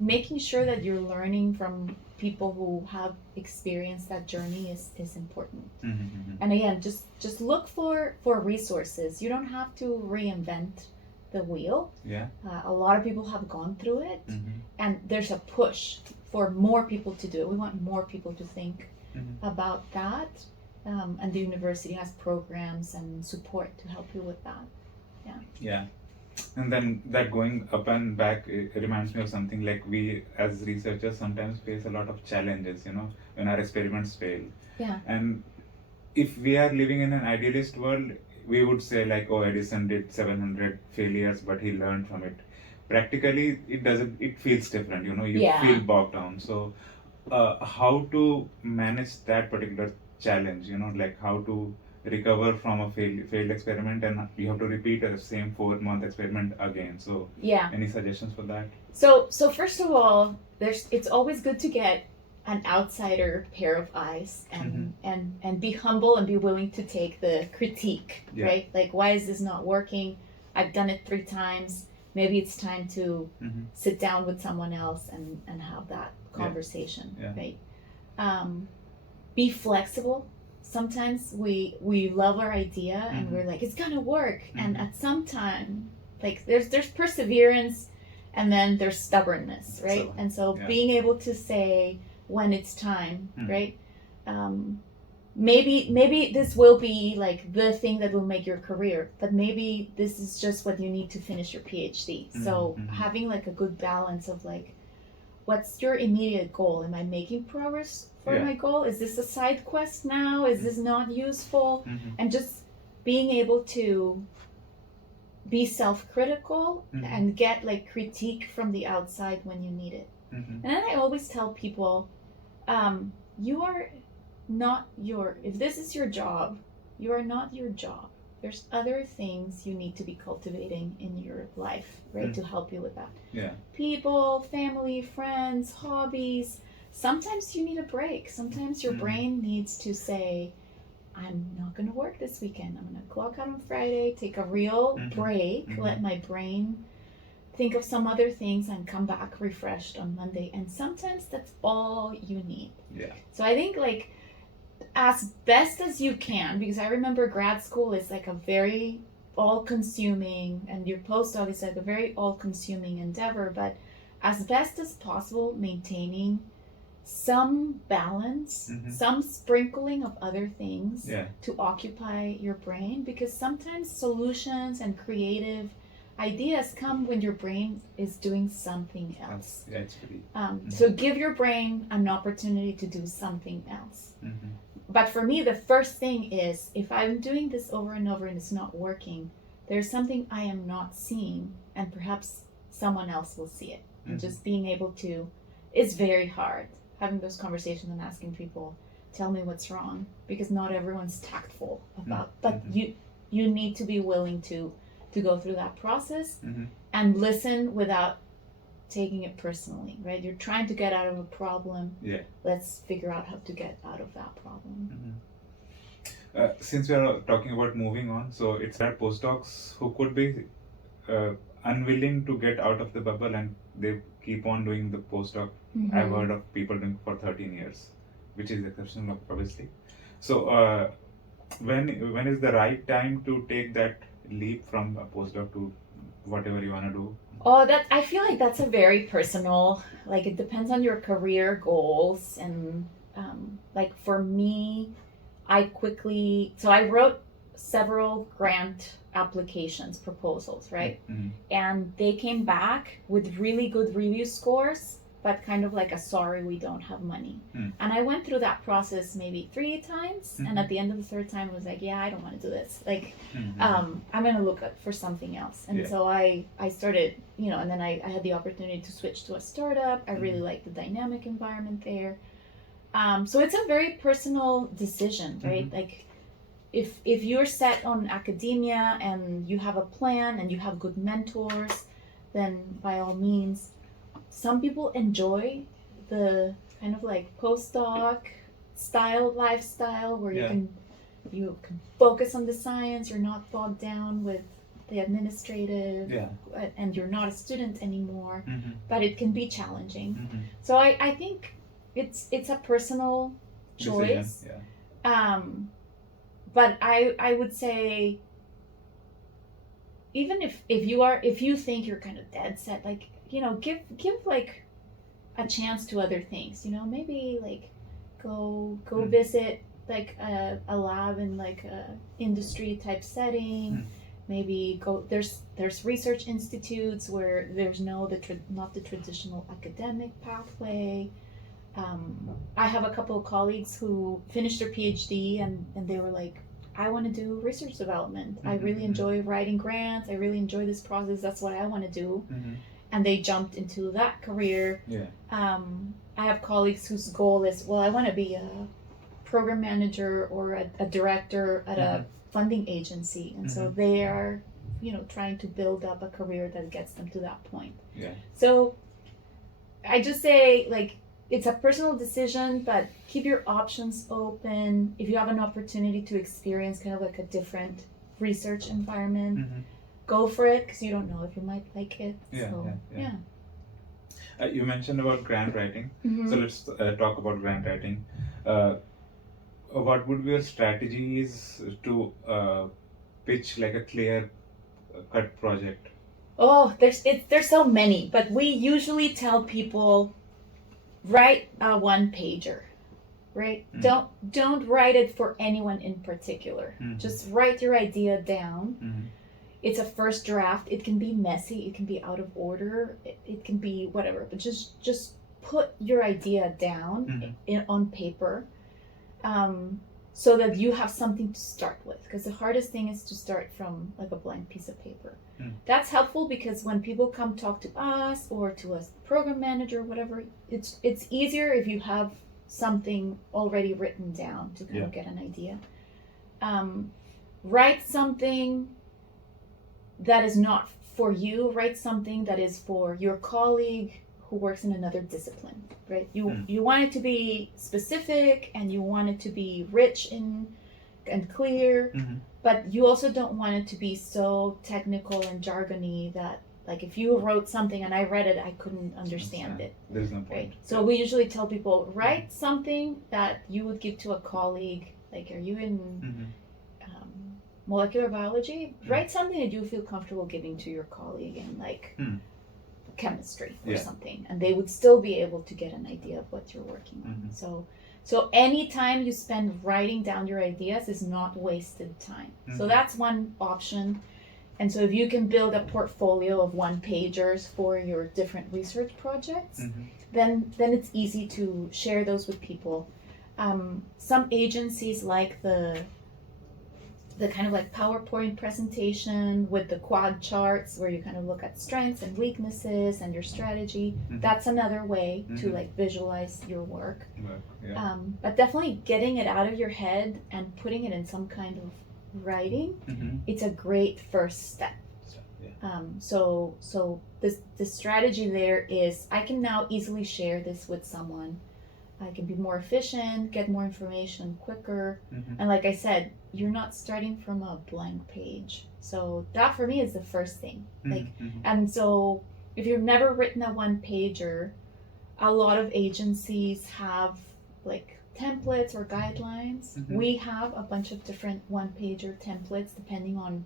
making sure that you're learning from people who have experienced that journey is important. Mhm. And again, just look for resources. You don't have to reinvent the wheel. Yeah. A lot of people have gone through it, Mhm. and there's a push for more people to do it. We want more people to think Mhm. about that, and the university has programs and support to help you with that. Yeah. And then that going up and back, it reminds me of something like we as researchers sometimes face a lot of challenges, when our experiments fail. Yeah. And if we are living in an idealist world, we would say like, oh, Edison did 700 failures, but he learned from it. Practically, it doesn't. It feels different, you Yeah. feel bogged down. So, how to manage that particular challenge? Like how to recover from a failed experiment, and you have to repeat the same 4-month experiment again. So, Yeah. any suggestions for that? So first of all, it's always good to get an outsider pair of eyes and be humble and be willing to take the critique, Yeah. right? Like, why is this not working? I've done it 3 times. Maybe it's time to Mhm. sit down with someone else and have that conversation, Yeah. right? Be flexible. Sometimes we love our idea and we're like, it's gonna work, and at some time, like, there's perseverance, and then there's stubbornness, right? So, And so yeah. being able to say when it's time, Mhm. right? Maybe this will be like the thing that will make your career, but maybe this is just what you need to finish your PhD. So Mhm. having like a good balance of like, what's your immediate goal? Am I making progress for Yeah. my goal? Is this a side quest now? Is this not useful? Mhm. And just being able to be self-critical Mhm. and get like critique from the outside when you need it. Mhm. And then I always tell people, you are not if this is your job, you are not your job. There's other things you need to be cultivating in your life, right, to help you with that. Yeah. People, family, friends, hobbies. Sometimes you need a break. Sometimes your brain needs to say, I'm not going to work this weekend. I'm going to clock out on Friday, take a real break, let my brain think of some other things and come back refreshed on Monday. And sometimes that's all you need. Yeah. So I think like as best as you can, because I remember grad school is like a very all-consuming, and your postdoc is like a very all-consuming endeavor, but as best as possible, maintaining some balance, some sprinkling of other things to occupy your brain, because sometimes solutions and creative ideas come when your brain is doing something else. So give your brain an opportunity to do something else. But for me, the first thing is, if I'm doing this over and over and it's not working, there's something I am not seeing, and perhaps someone else will see it. And just being able to, it's very hard having those conversations and asking people, tell me what's wrong, because not everyone's tactful about, but you need to be willing to go through that process and listen without taking it personally, right? You're trying to get out of a problem. Let's figure out how to get out of that problem. Since we are talking about moving on, so it's that postdocs who could be unwilling to get out of the bubble, and they keep on doing the postdoc. I've heard of people doing for 13 years, which is exceptional, obviously. So when is the right time to take that leap from a postdoc to whatever you want to do? Oh, I feel like that's a very personal, like it depends on your career goals. And like for me, I wrote several grant applications, proposals, right? And they came back with really good review scores, but kind of like a sorry, we don't have money. And I went through that process maybe 3 times, and at the end of the 3rd time I was like, yeah, I don't want to do this. Like, I'm going to look for something else. And so I started, and then I had the opportunity to switch to a startup. I really liked the dynamic environment there. So it's a very personal decision, right? Like, if you're set on academia and you have a plan and you have good mentors, then by all means. Some people enjoy the kind of like postdoc style lifestyle where you can focus on the science, you're not bogged down with the administrative, and you're not a student anymore, but it can be challenging. So I think it's a personal choice. But I would say, even if you think you're kind of dead set, like, give like a chance to other things, maybe like go visit like a lab in like a industry type setting. Maybe there's research institutes where there's not the traditional academic pathway. I have a couple of colleagues who finished their PhD and they were like, I want to do research development. I really enjoy writing grants. I really enjoy this process. That's what I want to do. And they jumped into that career. I have colleagues whose goal is, well, I want to be a program manager or a director at a funding agency. And so they are, trying to build up a career that gets them to that point. So I just say, like, it's a personal decision, but keep your options open. If you have an opportunity to experience kind of like a different research environment, go for it, because you don't know if you might like it. You mentioned about grant writing. So let's talk about grant writing. What would be your strategies to pitch like a clear cut project? Oh, there's so many, but we usually tell people, write a one-pager, right? Don't write it for anyone in particular. Just write your idea down. It's a first draft. It can be messy. It can be out of order. It can be whatever. But just put your idea down on paper. so that you have something to start with, because the hardest thing is to start from like a blank piece of paper. That's helpful because when people come talk to us or to a program manager or whatever, it's easier if you have something already written down to kind of get an idea. Write something that is not for you. Write something that is for your colleague who works in another discipline, right? You want it to be specific and you want it to be rich and clear, but you also don't want it to be so technical and jargony that, like, if you wrote something and I read it, I couldn't understand it. There's no point. Right? So we usually tell people, write something that you would give to a colleague. Like, are you in molecular biology? Write something that you feel comfortable giving to your colleague in, like, chemistry or something, and they would still be able to get an idea of what you're working on. So any time you spend writing down your ideas is not wasted time. So that's one option. And so if you can build a portfolio of one-pagers for your different research projects, then it's easy to share those with people. Some agencies like the kind of like PowerPoint presentation with the quad charts where you kind of look at strengths and weaknesses and your strategy. That's another way to like visualize your work. But definitely getting it out of your head and putting it in some kind of writing, it's a great first step. So the strategy there is, I can now easily share this with someone. I can be more efficient, get more information quicker. And like I said, you're not starting from a blank page. So that for me is the first thing. And so if you've never written a one pager, a lot of agencies have like templates or guidelines. We have a bunch of different one pager templates depending on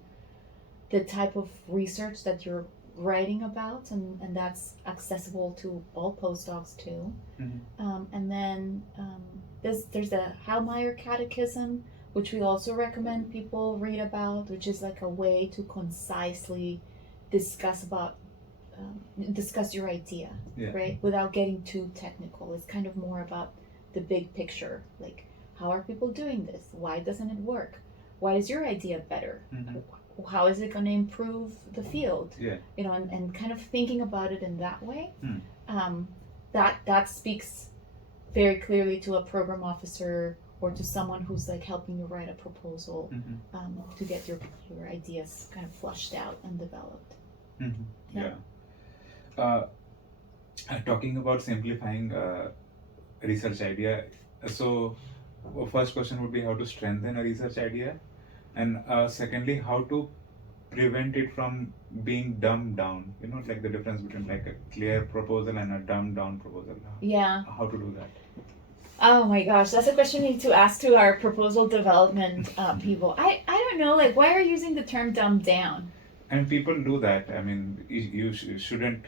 the type of research that you're writing about, and that's accessible to all postdocs too. And then there's the Hallmeyer Catechism, which we also recommend people read about, which is like a way to concisely discuss your idea, right? Without getting too technical. It's kind of more about the big picture, like, how are people doing this? Why doesn't it work? Why is your idea better? How is it going to improve the field? You know, and kind of thinking about it in that way. That speaks very clearly to a program officer or to someone who's like helping you write a proposal to get your ideas kind of flushed out and developed. Talking about simplifying research idea, so first question would be how to strengthen a research idea, and secondly, how to prevent it from being dumbed down. You know, like the difference between like a clear proposal and a dumbed down proposal. How to do that? Oh my gosh, that's a question we need to ask to our proposal development people. I don't know, like, why are you using the term dumbed down? And people do that. I mean, you shouldn't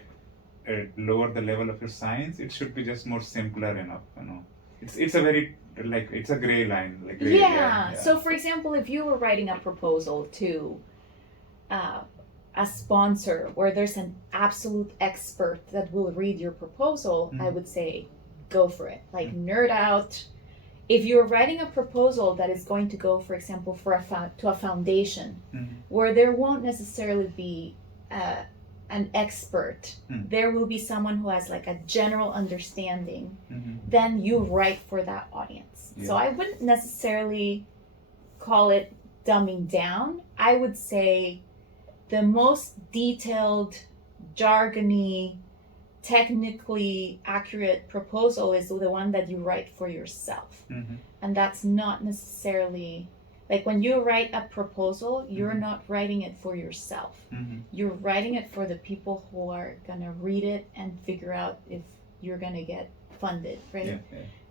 lower the level of your science. It should be just more simpler enough. You know, it's a very, like, it's a gray line. Like gray, So for example, if you were writing a proposal to a sponsor where there's an absolute expert that will read your proposal, I would say go for it. Like, nerd out. If you're writing a proposal that is going to go, for example, to a foundation where there won't necessarily be an expert, there will be someone who has like a general understanding, then you write for that audience. So I wouldn't necessarily call it dumbing down. I would say the most detailed, jargony, technically accurate proposal is the one that you write for yourself. And that's not necessarily, like, when you write a proposal, you're not writing it for yourself. You're writing it for the people who are going to read it and figure out if you're going to get funded, right?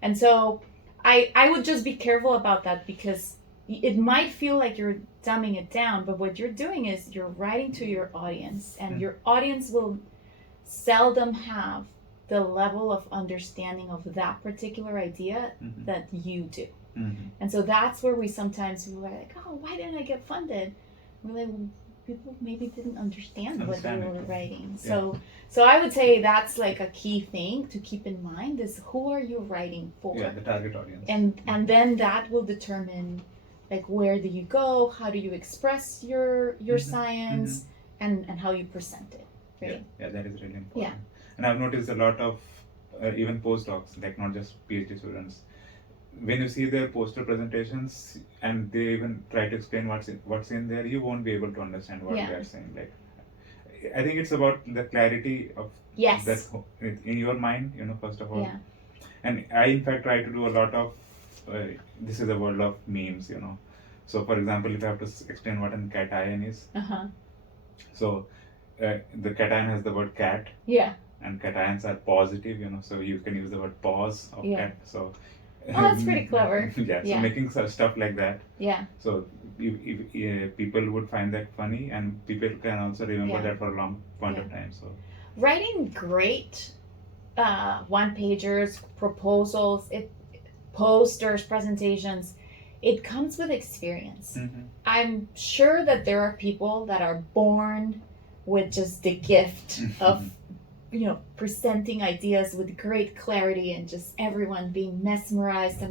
And so I would just be careful about that, because it might feel like you're dumbing it down, but what you're doing is you're writing to your audience, and your audience will seldom have the level of understanding of that particular idea that you do. And so that's where we sometimes we're like, oh, why didn't I get funded? We're like, people maybe didn't understand what you Understand it. were writing. Yeah. So I would say that's like a key thing to keep in mind is who are you writing for? Yeah, the target audience. And then that will determine like where do you go, how do you express your science, and how you present it, right? Yeah, that is really important. Yeah. And I've noticed a lot of even postdocs, like not just PhD students, when you see their poster presentations and they even try to explain what's in there, you won't be able to understand what Yeah. they are saying. Like, I think it's about the clarity of Yes. that in your mind, first of all. Yeah. And I, in fact, try to do a lot of. This is a world of memes, So, for example, if I have to explain what a cation is, so the cation has the word cat, Yeah. and cations are positive, so you can use the word pause of Yeah. cat. So, Oh, that's pretty clever. yeah, so Yeah. making stuff like that. Yeah. So, if people would find that funny, and people can also remember Yeah. that for a long point of time. So, Writing great one pagers, proposals, posters, presentations, it comes with experience. I'm sure that there are people that are born with just the gift of presenting ideas with great clarity and just everyone being mesmerized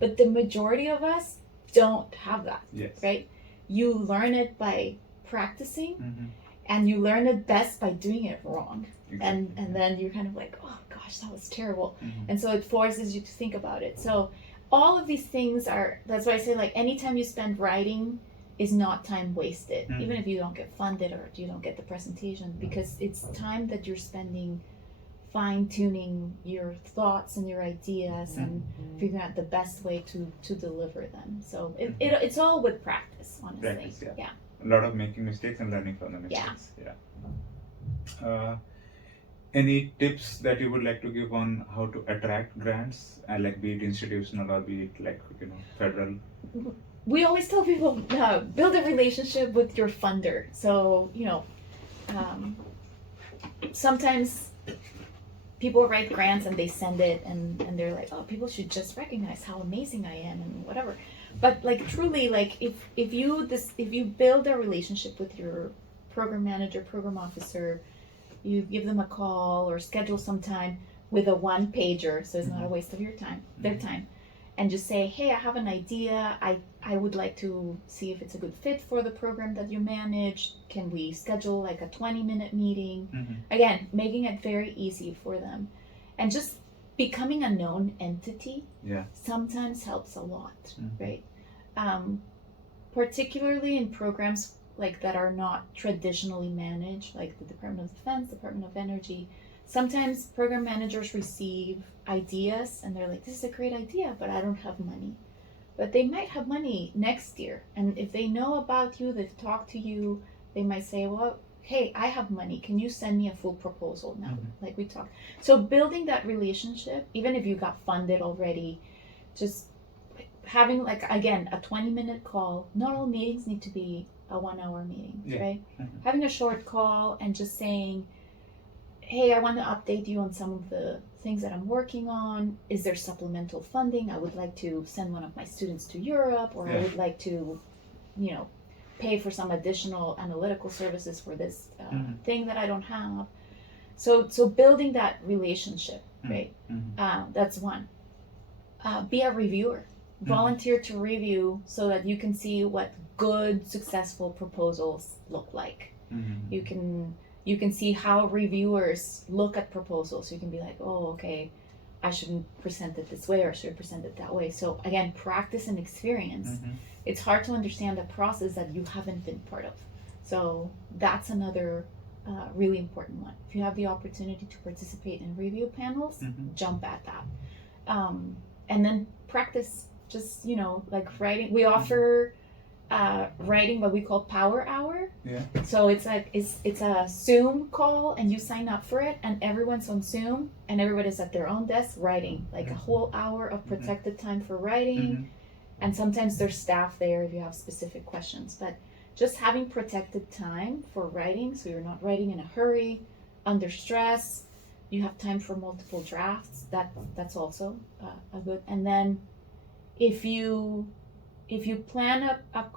but the majority of us don't have that. yes. Right? You learn it by practicing, and you learn it best by doing it wrong. Exactly. And then you're kind of like, oh gosh, that was terrible. And so it forces you to think about it. So all of these things that's why I say, like, anytime you spend writing is not time wasted, even if you don't get funded or you don't get the presentation, because it's time that you're spending fine-tuning your thoughts and your ideas and figuring out the best way to deliver them. So it's all with practice, honestly. Practice, yeah. A lot of making mistakes and learning from the Yeah. mistakes. Yeah. Any tips that you would like to give on how to attract grants, like be it institutional or be it like federal? We always tell people build a relationship with your funder. So sometimes people write grants and they send it and they're like, oh, people should just recognize how amazing I am and whatever. But like truly, like if you build a relationship with your program manager, program officer, you give them a call or schedule some time with a one pager, so it's not a waste of your time, their time, and just say, hey, I have an idea. I would like to see if it's a good fit for the program that you manage. Can we schedule like a 20-minute meeting? Again, making it very easy for them, and just becoming a known entity. Yeah. Sometimes helps a lot, right? Particularly in programs like that are not traditionally managed, like the Department of Defense, Department of Energy. Sometimes program managers receive ideas and they're like, this is a great idea, but I don't have money. But they might have money next year. And if they know about you, they've talked to you, they might say, well, hey, I have money. Can you send me a full proposal now? Like we talked. So building that relationship, even if you got funded already, just having like, again, a 20-minute call. Not all meetings need to be a 1-hour meeting, right? Having a short call and just saying, hey, I want to update you on some of the things that I'm working on. Is there supplemental funding? I would like to send one of my students to Europe, or I would like to, pay for some additional analytical services for this thing that I don't have. So building that relationship, right? That's one. Be a reviewer. Volunteer to review so that you can see what good, successful proposals look like. You can see how reviewers look at proposals. You can be like, oh, okay, I shouldn't present it this way or I should present it that way. So again, practice and experience. It's hard to understand a process that you haven't been part of. So that's another really important one. If you have the opportunity to participate in review panels, jump at that. And then practice, just, like writing. We offer writing what we call Power Hour. Yeah. So it's a Zoom call and you sign up for it and everyone's on Zoom and everybody's at their own desk writing, like a whole hour of protected time for writing. And sometimes there's staff there if you have specific questions, but just having protected time for writing, so you're not writing in a hurry, under stress, you have time for multiple drafts. That's also a good. And then if you if you plan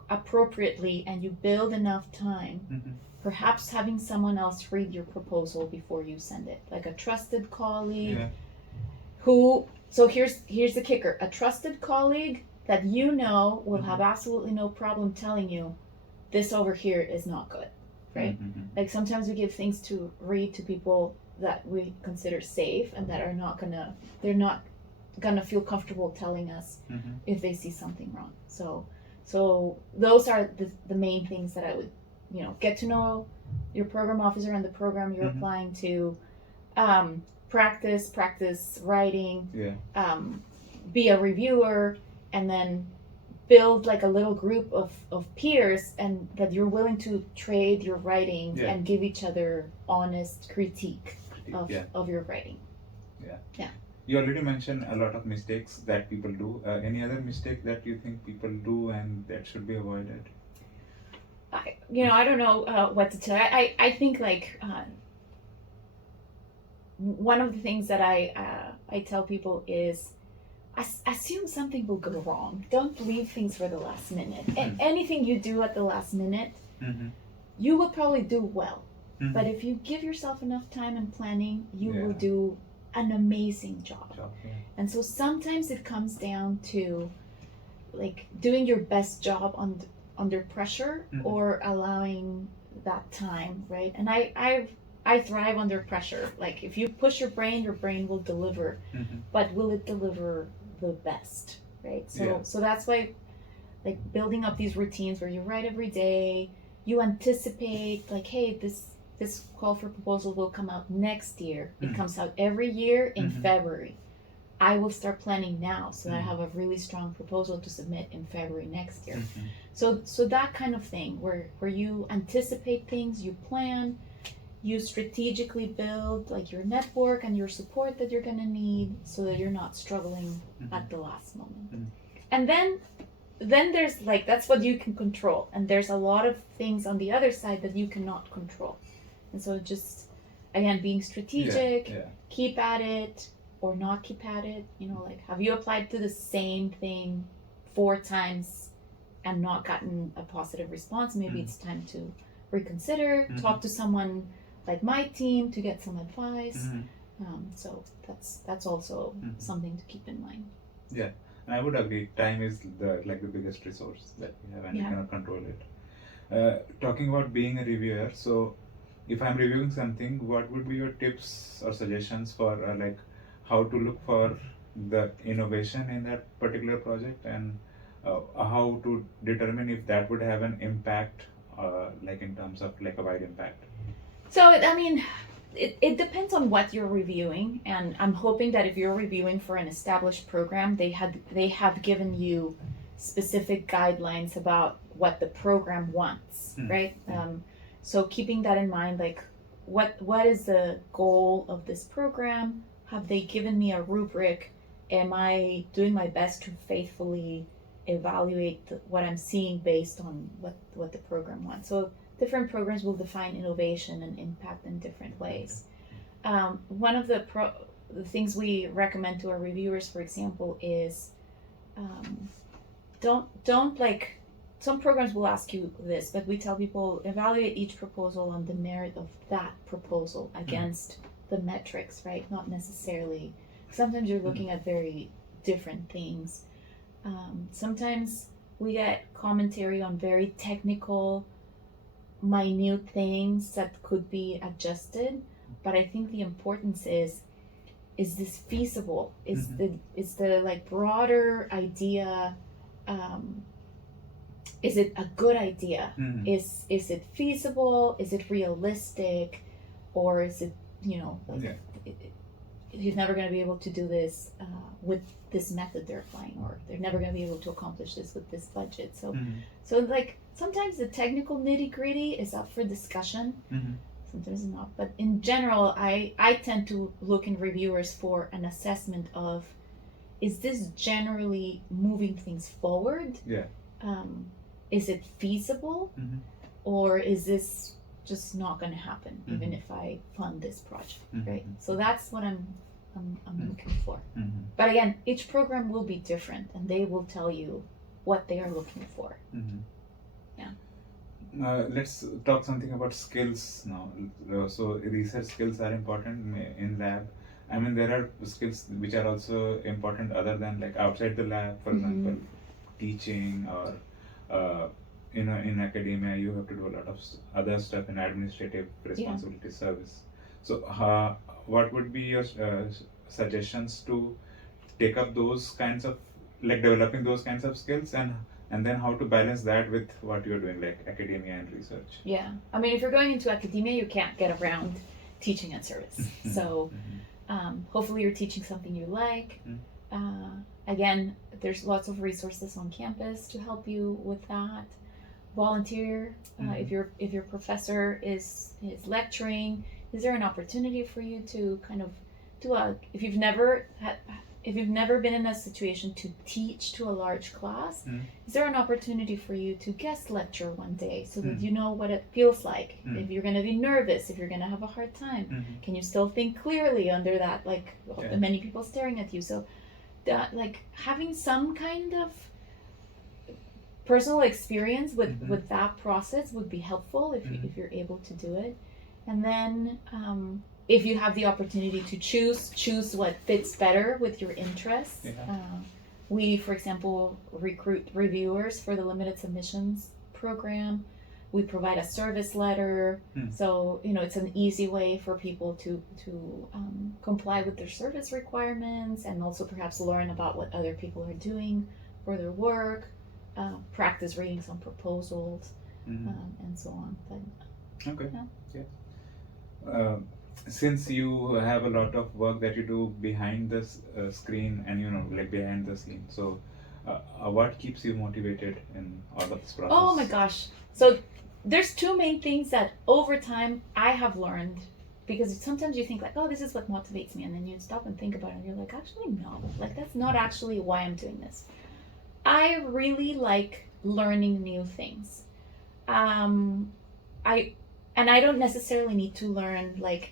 appropriately and you build enough time, perhaps having someone else read your proposal before you send it, like a trusted colleague who. So here's the kicker: a trusted colleague that you know will have absolutely no problem telling you, this over here is not good, right? Like sometimes we give things to read to people that we consider safe and that they're not gonna feel comfortable telling us if they see something wrong. So those are the main things that I would, get to know your program officer and the program you're applying to, practice writing, be a reviewer, and then build like a little group of peers and that you're willing to trade your writing and give each other honest critique of your writing. You already mentioned a lot of mistakes that people do. Any other mistake that you think people do and that should be avoided? I don't know what to tell. I think like one of the things that I tell people is assume something will go wrong. Don't leave things for the last minute. And anything you do at the last minute, you will probably do well. But if you give yourself enough time and planning, you will do an amazing job. And so sometimes it comes down to like doing your best job under pressure or allowing that time, right? And I thrive under pressure. Like if you push your brain will deliver, but will it deliver the best, right? So that's why like building up these routines where you write every day, you anticipate like, hey, this call for proposal will come out next year. It comes out every year in February. I will start planning now so that I have a really strong proposal to submit in February next year. So that kind of thing where you anticipate things, you plan, you strategically build like your network and your support that you're going to need so that you're not struggling at the last moment. And then there's like, that's what you can control. And there's a lot of things on the other side that you cannot control. And so just, again, being strategic, keep at it or not keep at it. Like, have you applied to the same thing 4 times and not gotten a positive response? Maybe it's time to reconsider, talk to someone like my team to get some advice. So that's also something to keep in mind. Yeah, and I would agree. Time is the biggest resource that we have, and you cannot control it. Talking about being a reviewer, so if I'm reviewing something, what would be your tips or suggestions for like how to look for the innovation in that particular project and how to determine if that would have an impact, like in terms of like a wide impact? So, it depends on what you're reviewing, and I'm hoping that if you're reviewing for an established program, they have given you specific guidelines about what the program wants, right? So keeping that in mind, like what is the goal of this program? Have they given me a rubric? Am I doing my best to faithfully evaluate what I'm seeing based on what the program wants? So different programs will define innovation and impact in different ways. One of the things we recommend to our reviewers, for example, is don't like, some programs will ask you this, but we tell people evaluate each proposal on the merit of that proposal against the metrics, right? Not necessarily. Sometimes you're looking at very different things. Sometimes we get commentary on very technical, minute things that could be adjusted, but I think the importance is this feasible? Is the like broader idea, is it a good idea? Is it feasible? Is it realistic? Or is it, he's never going to be able to do this with this method they're applying, or they're never going to be able to accomplish this with this budget. So like sometimes the technical nitty gritty is up for discussion, sometimes not. But in general, I tend to look in reviewers for an assessment of, is this generally moving things forward? Is it feasible? Or is this just not going to happen even if I fund this project, right? So that's what I'm looking for. But again, each program will be different, and they will tell you what they are looking for. Mm-hmm. Yeah. Let's talk something about skills now. So research skills are important in lab. I mean, there are skills which are also important other than like outside the lab. For example, teaching or in academia you have to do a lot of other stuff in administrative responsibility service. So what would be your suggestions to take up those kinds of like developing those kinds of skills and then how to balance that with what you're doing like academia and research? Yeah. I mean, if you're going into academia, you can't get around teaching and service. So hopefully you're teaching something you like. Again, there's lots of resources on campus to help you with that. Volunteer. If your professor is lecturing, is there an opportunity for you to kind of do if you've never been in a situation to teach to a large class, is there an opportunity for you to guest lecture one day so that you know what it feels like? If you're going to be nervous, if you're going to have a hard time, can you still think clearly under that, like many people staring at you? So that, like, having some kind of personal experience with that process would be helpful if you're able to do it. And then if you have the opportunity to choose what fits better with your interests. We, for example, recruit reviewers for the limited submissions program. We provide a service letter, so it's an easy way for people to comply with their service requirements and also perhaps learn about what other people are doing for their work, practice reading some proposals, and so on. But, okay. Since you have a lot of work that you do behind the screen and like behind the scene, so what keeps you motivated in all of this process? Oh my gosh! So there's two main things that over time I have learned, because sometimes you think like, oh, this is what motivates me, and then you stop and think about it and you're like, actually no, like that's not actually why I'm doing this. I really like learning new things. I don't necessarily need to learn like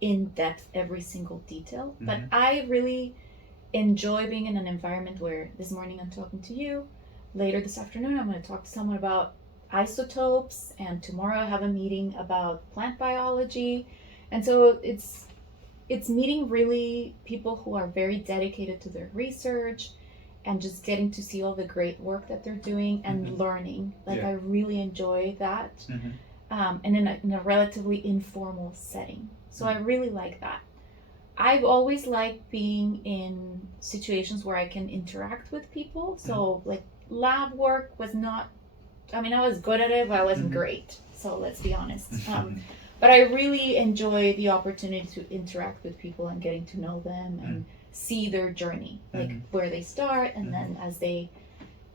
in depth every single detail, but I really enjoy being in an environment where this morning I'm talking to you, later this afternoon I'm going to talk to someone about isotopes, and tomorrow I have a meeting about plant biology. And so it's meeting really people who are very dedicated to their research and just getting to see all the great work that they're doing and learning. Like I really enjoy that. And in a relatively informal setting. So I really like that. I've always liked being in situations where I can interact with people. So like lab work was not, I mean, I was good at it, but I wasn't great. So let's be honest. But I really enjoy the opportunity to interact with people and getting to know them and see their journey, like where they start, and then as they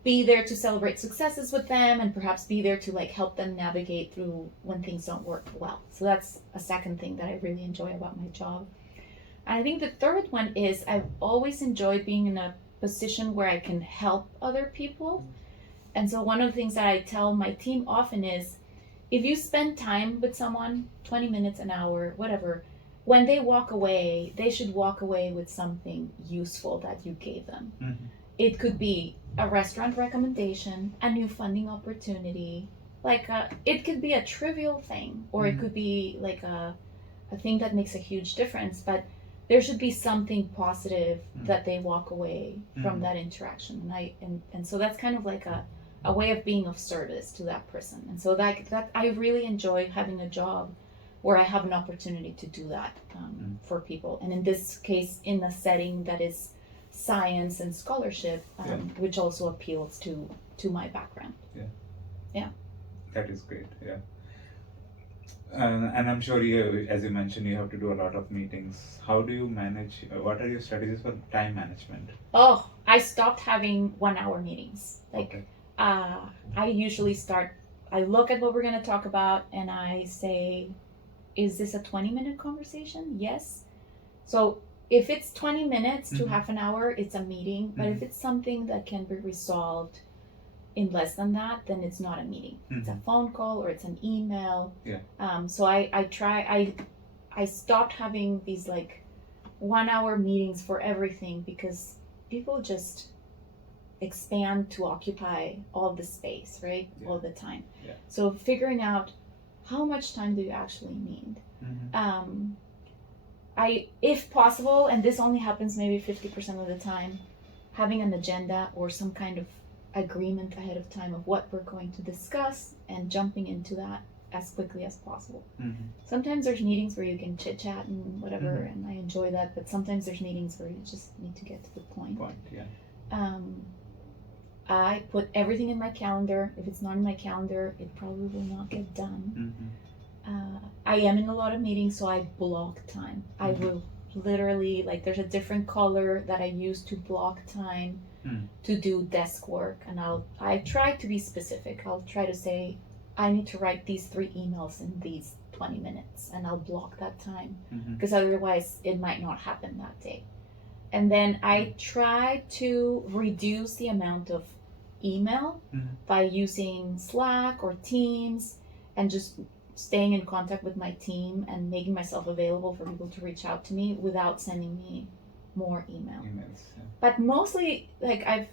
be there to celebrate successes with them, and perhaps be there to like help them navigate through when things don't work well. So that's a second thing that I really enjoy about my job. And I think the third one is I've always enjoyed being in a position where I can help other people. And so one of the things that I tell my team often is, if you spend time with someone, 20 minutes, an hour, whatever, when they walk away, they should walk away with something useful that you gave them. It could be a restaurant recommendation, a new funding opportunity, like it could be a trivial thing, or it could be like a thing that makes a huge difference, but there should be something positive that they walk away from that interaction. And so that's kind of like a way of being of service to that person. And so that I really enjoy having a job where I have an opportunity to do that for people. And in this case, in a setting that is science and scholarship, which also appeals to my background. Yeah. That is great. Yeah. And I'm sure you, as you mentioned, you have to do a lot of meetings. How do you manage? What are your strategies for time management? Oh, I stopped having 1 hour meetings. I usually I look at what we're going to talk about and I say, is this a 20-minute conversation? Yes. So if it's 20 minutes to half an hour, it's a meeting. But if it's something that can be resolved in less than that, then it's not a meeting. It's a phone call or it's an email. So I stopped having these like 1 hour meetings for everything, because people just expand to occupy all the space, right? Yeah. All the time. Yeah. So figuring out how much time do you actually need. If possible, and this only happens maybe 50% of the time, having an agenda or some kind of agreement ahead of time of what we're going to discuss and jumping into that as quickly as possible. Sometimes there's meetings where you can chit chat and whatever, and I enjoy that, but sometimes there's meetings where you just need to get to the point. I put everything in my calendar. If it's not in my calendar, it probably will not get done. I am in a lot of meetings, so I block time. I will literally, like, there's a different color that I use to block time to do desk work, and I try to be specific. I'll try to say, I need to write these 3 emails in these 20 minutes, and I'll block that time, because otherwise it might not happen that day. And then I try to reduce the amount of email by using Slack or Teams, and just staying in contact with my team and making myself available for people to reach out to me without sending me more emails. But mostly, like,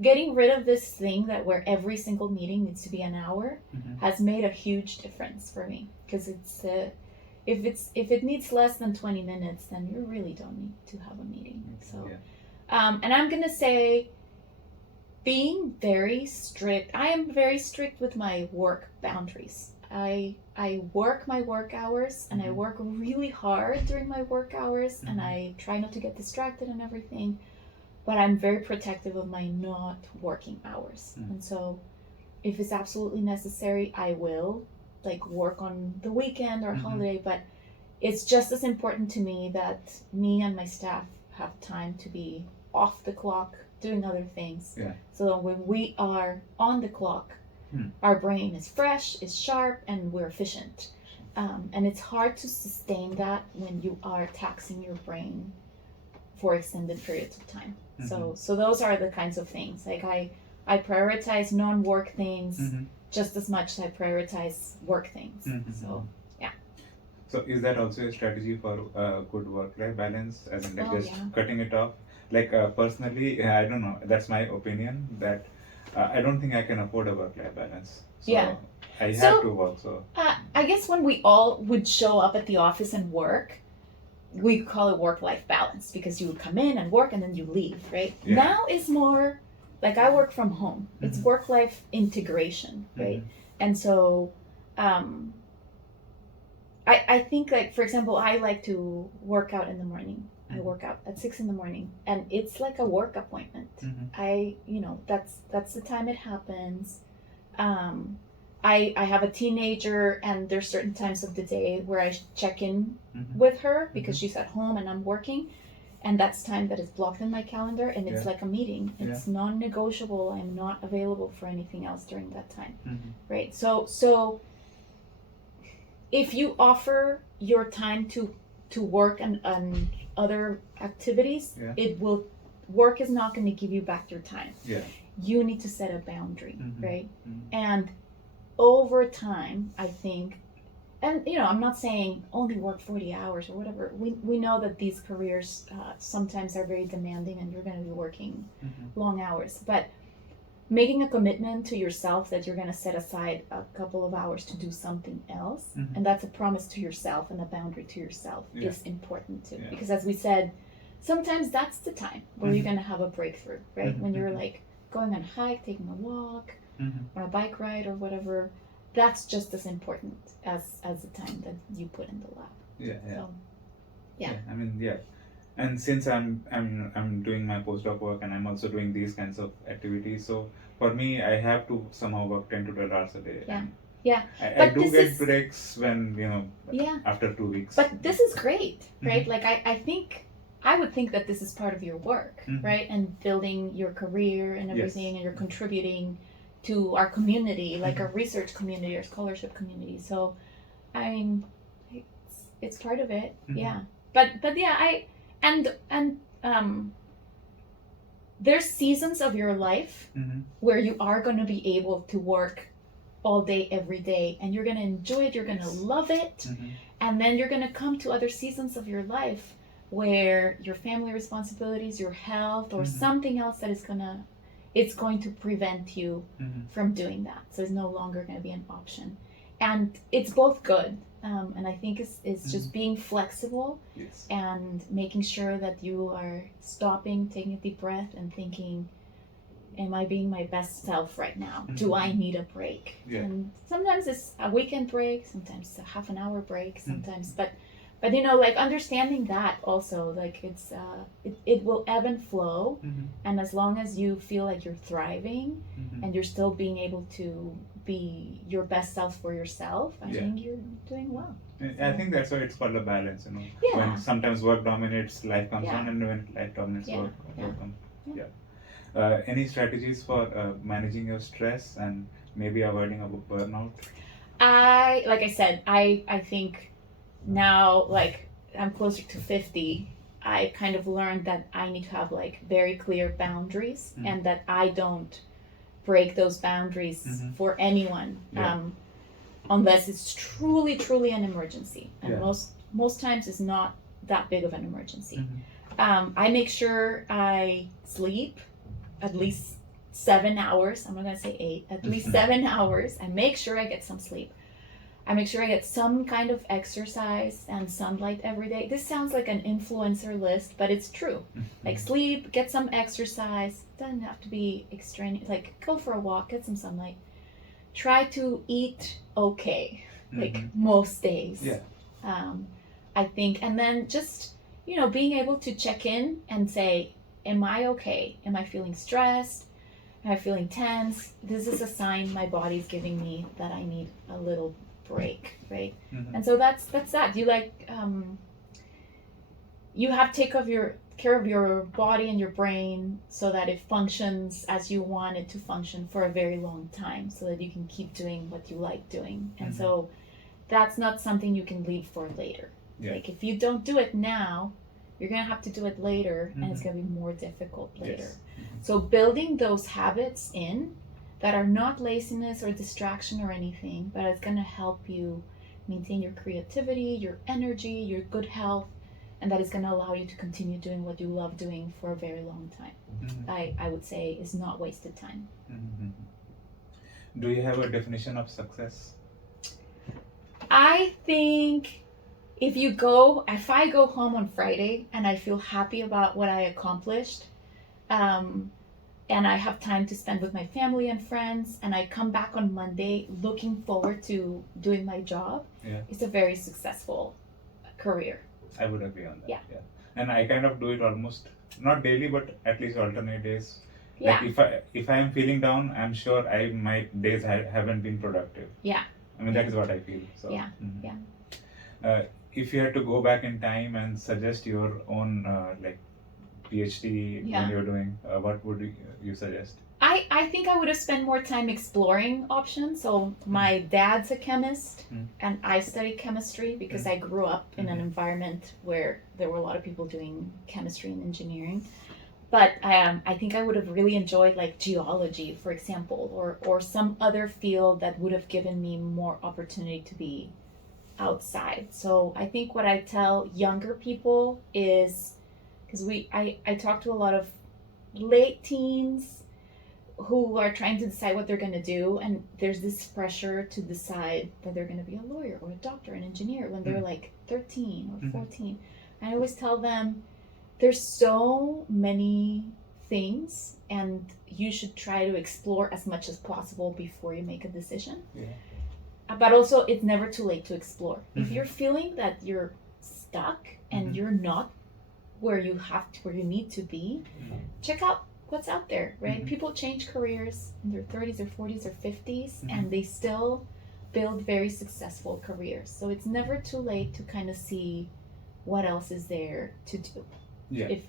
getting rid of this thing that where every single meeting needs to be an hour has made a huge difference for me, because it's if it needs less than 20 minutes, then you really don't need to have a meeting. So and I'm gonna say, being very strict, I am very strict with my work boundaries. I work my work hours, and I work really hard during my work hours, and I try not to get distracted and everything, but I'm very protective of my not working hours. And so if it's absolutely necessary, I will, like, work on the weekend or holiday, but it's just as important to me that me and my staff have time to be off the clock doing other things. So that when we are on the clock, our brain is fresh, is sharp, and we're efficient. And it's hard to sustain that when you are taxing your brain for extended periods of time. So those are the kinds of things. Like, I prioritize non-work things just as much as I prioritize work things. So yeah. So is that also a strategy for good work-life balance, as in, like, just cutting it off? Like, personally, I don't know, that's my opinion, that I don't think I can afford a work-life balance. So I have to work. So I guess when we all would show up at the office and work, we call it work-life balance, because you would come in and work and then you leave, right? Now is more like, I work from home. It's work-life integration, right? And so I think, like, for example, I like to work out in the morning. I work out at 6 a.m, and it's like a work appointment. That's the time it happens. I have a teenager, and there's certain times of the day where I check in with her, because she's at home and I'm working, and that's time that is blocked in my calendar, and it's like a meeting. It's non-negotiable. I'm not available for anything else during that time, right? So if you offer your time to work and other activities, work is not going to give you back your time. You need to set a boundary, right? And over time, I think, and I'm not saying only work 40 hours or whatever. We know that these careers sometimes are very demanding, and you're going to be working long hours, but making a commitment to yourself that you're going to set aside a couple of hours to do something else, and that's a promise to yourself and a boundary to yourself, is important too. Because, as we said, sometimes that's the time where you're going to have a breakthrough, right? When you're, like, going on a hike, taking a walk, on a bike ride or whatever, that's just as important as the time that you put in the lab. I mean, and since I'm doing my postdoc work, and I'm also doing these kinds of activities, so for me, I have to somehow work 10 to 12 hours a day. I do get breaks when, after 2 weeks. But this is great, right? Like, I would think that this is part of your work, right? And building your career and everything, and you're contributing to our community, like our research community, our scholarship community. So, I mean, it's part of it, But yeah, there's seasons of your life where you are going to be able to work all day, every day, and you're going to enjoy it, you're going to love it, and then you're going to come to other seasons of your life where your family responsibilities, your health, or Mhm. something else that it's going to prevent you Mhm. from doing that. So it's no longer going to be an option. And it's both good. And I think it's just being flexible Yes. and making sure that you are stopping, taking a deep breath, and thinking, am I being my best self right now? Do I need a break? Yeah. And sometimes it's a weekend break, sometimes it's a half an hour break, sometimes, but you know, like understanding that also, like it will ebb and flow, and as long as you feel like you're thriving and you're still being able to be your best self for yourself, I think you're doing well. I think that's why it's called a balance, Yeah. When sometimes work dominates, life comes Yeah. on, and when life dominates, Yeah. work Yeah. comes. Yeah. Any strategies for managing your stress and maybe avoiding a burnout? Like I said, I think now, like I'm closer to 50, I kind of learned that I need to have like very clear boundaries, and that I don't break those boundaries for anyone, unless it's truly an emergency, and most times it's not that big of an emergency. I make sure I sleep at least 7 hours. I'm not gonna say 8, at least 7 hours. I make sure I get some sleep. I make sure I get some kind of exercise and sunlight every day. This sounds like an influencer list, but it's true. Like sleep, get some exercise. Doesn't have to be extraneous. Like go for a walk, get some sunlight. Try to eat okay, like most days. Yeah. I think, and then just being able to check in and say, am I okay? Am I feeling stressed? Am I feeling tense? This is a sign my body's giving me that I need a little break, right? And so that's that. You have to take care of your body and your brain so that it functions as you want it to function for a very long time, so that you can keep doing what you like doing. And so that's not something you can leave for later. Like if you don't do it now, you're gonna have to do it later, and it's gonna be more difficult later. So building those habits in that are not laziness or distraction or anything, but it's gonna help you maintain your creativity, your energy, your good health, and that is gonna allow you to continue doing what you love doing for a very long time. I would say is not wasted time. Do you have a definition of success? I think if I go home on Friday and I feel happy about what I accomplished, and I have time to spend with my family and friends, and I come back on Monday looking forward to doing my job, it's a very successful career. I would agree on that. Yeah. And I kind of do it almost not daily, but at least alternate days. Yeah. Like if I am feeling down, I'm sure my days haven't been productive. Yeah. I mean, that is what I feel. So. Yeah. If you had to go back in time and suggest your own like PhD when you're doing, what would you suggest? I think I would have spent more time exploring options. So my dad's a chemist, and I studied chemistry because I grew up in an environment where there were a lot of people doing chemistry and engineering. But I think I would have really enjoyed like geology, for example, or some other field that would have given me more opportunity to be outside. So I think what I tell younger people is, because I talk to a lot of late teens who are trying to decide what they're going to do, and there's this pressure to decide that they're going to be a lawyer or a doctor, an engineer when they're like 13 or 14. I always tell them there's so many things, and you should try to explore as much as possible before you make a decision. But also, it's never too late to explore. If you're feeling that you're stuck and you're not where you need to be, check out what's out there, right? People change careers in their 30s or 40s or 50s, and they still build very successful careers. So it's never too late to kind of see what else is there to do.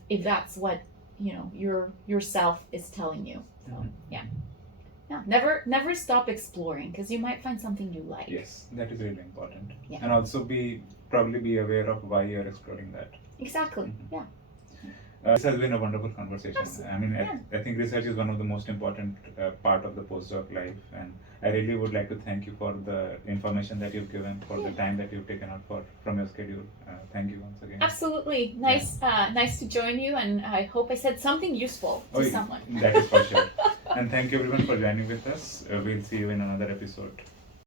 If that's what yourself is telling you. So never stop exploring, because you might find something you like. Yes, that is really important. Yeah. And also probably be aware of why you're exploring that. Exactly. Yeah. This has been a wonderful conversation. I mean, Yeah. I think research is one of the most important part of the postdoc life, and I really would like to thank you for the information that you've given, for the time that you've taken out from your schedule. Thank you once again. Absolutely. Nice to join you, and I hope I said something useful to someone. That is for sure. And thank you everyone for joining with us. We'll see you in another episode.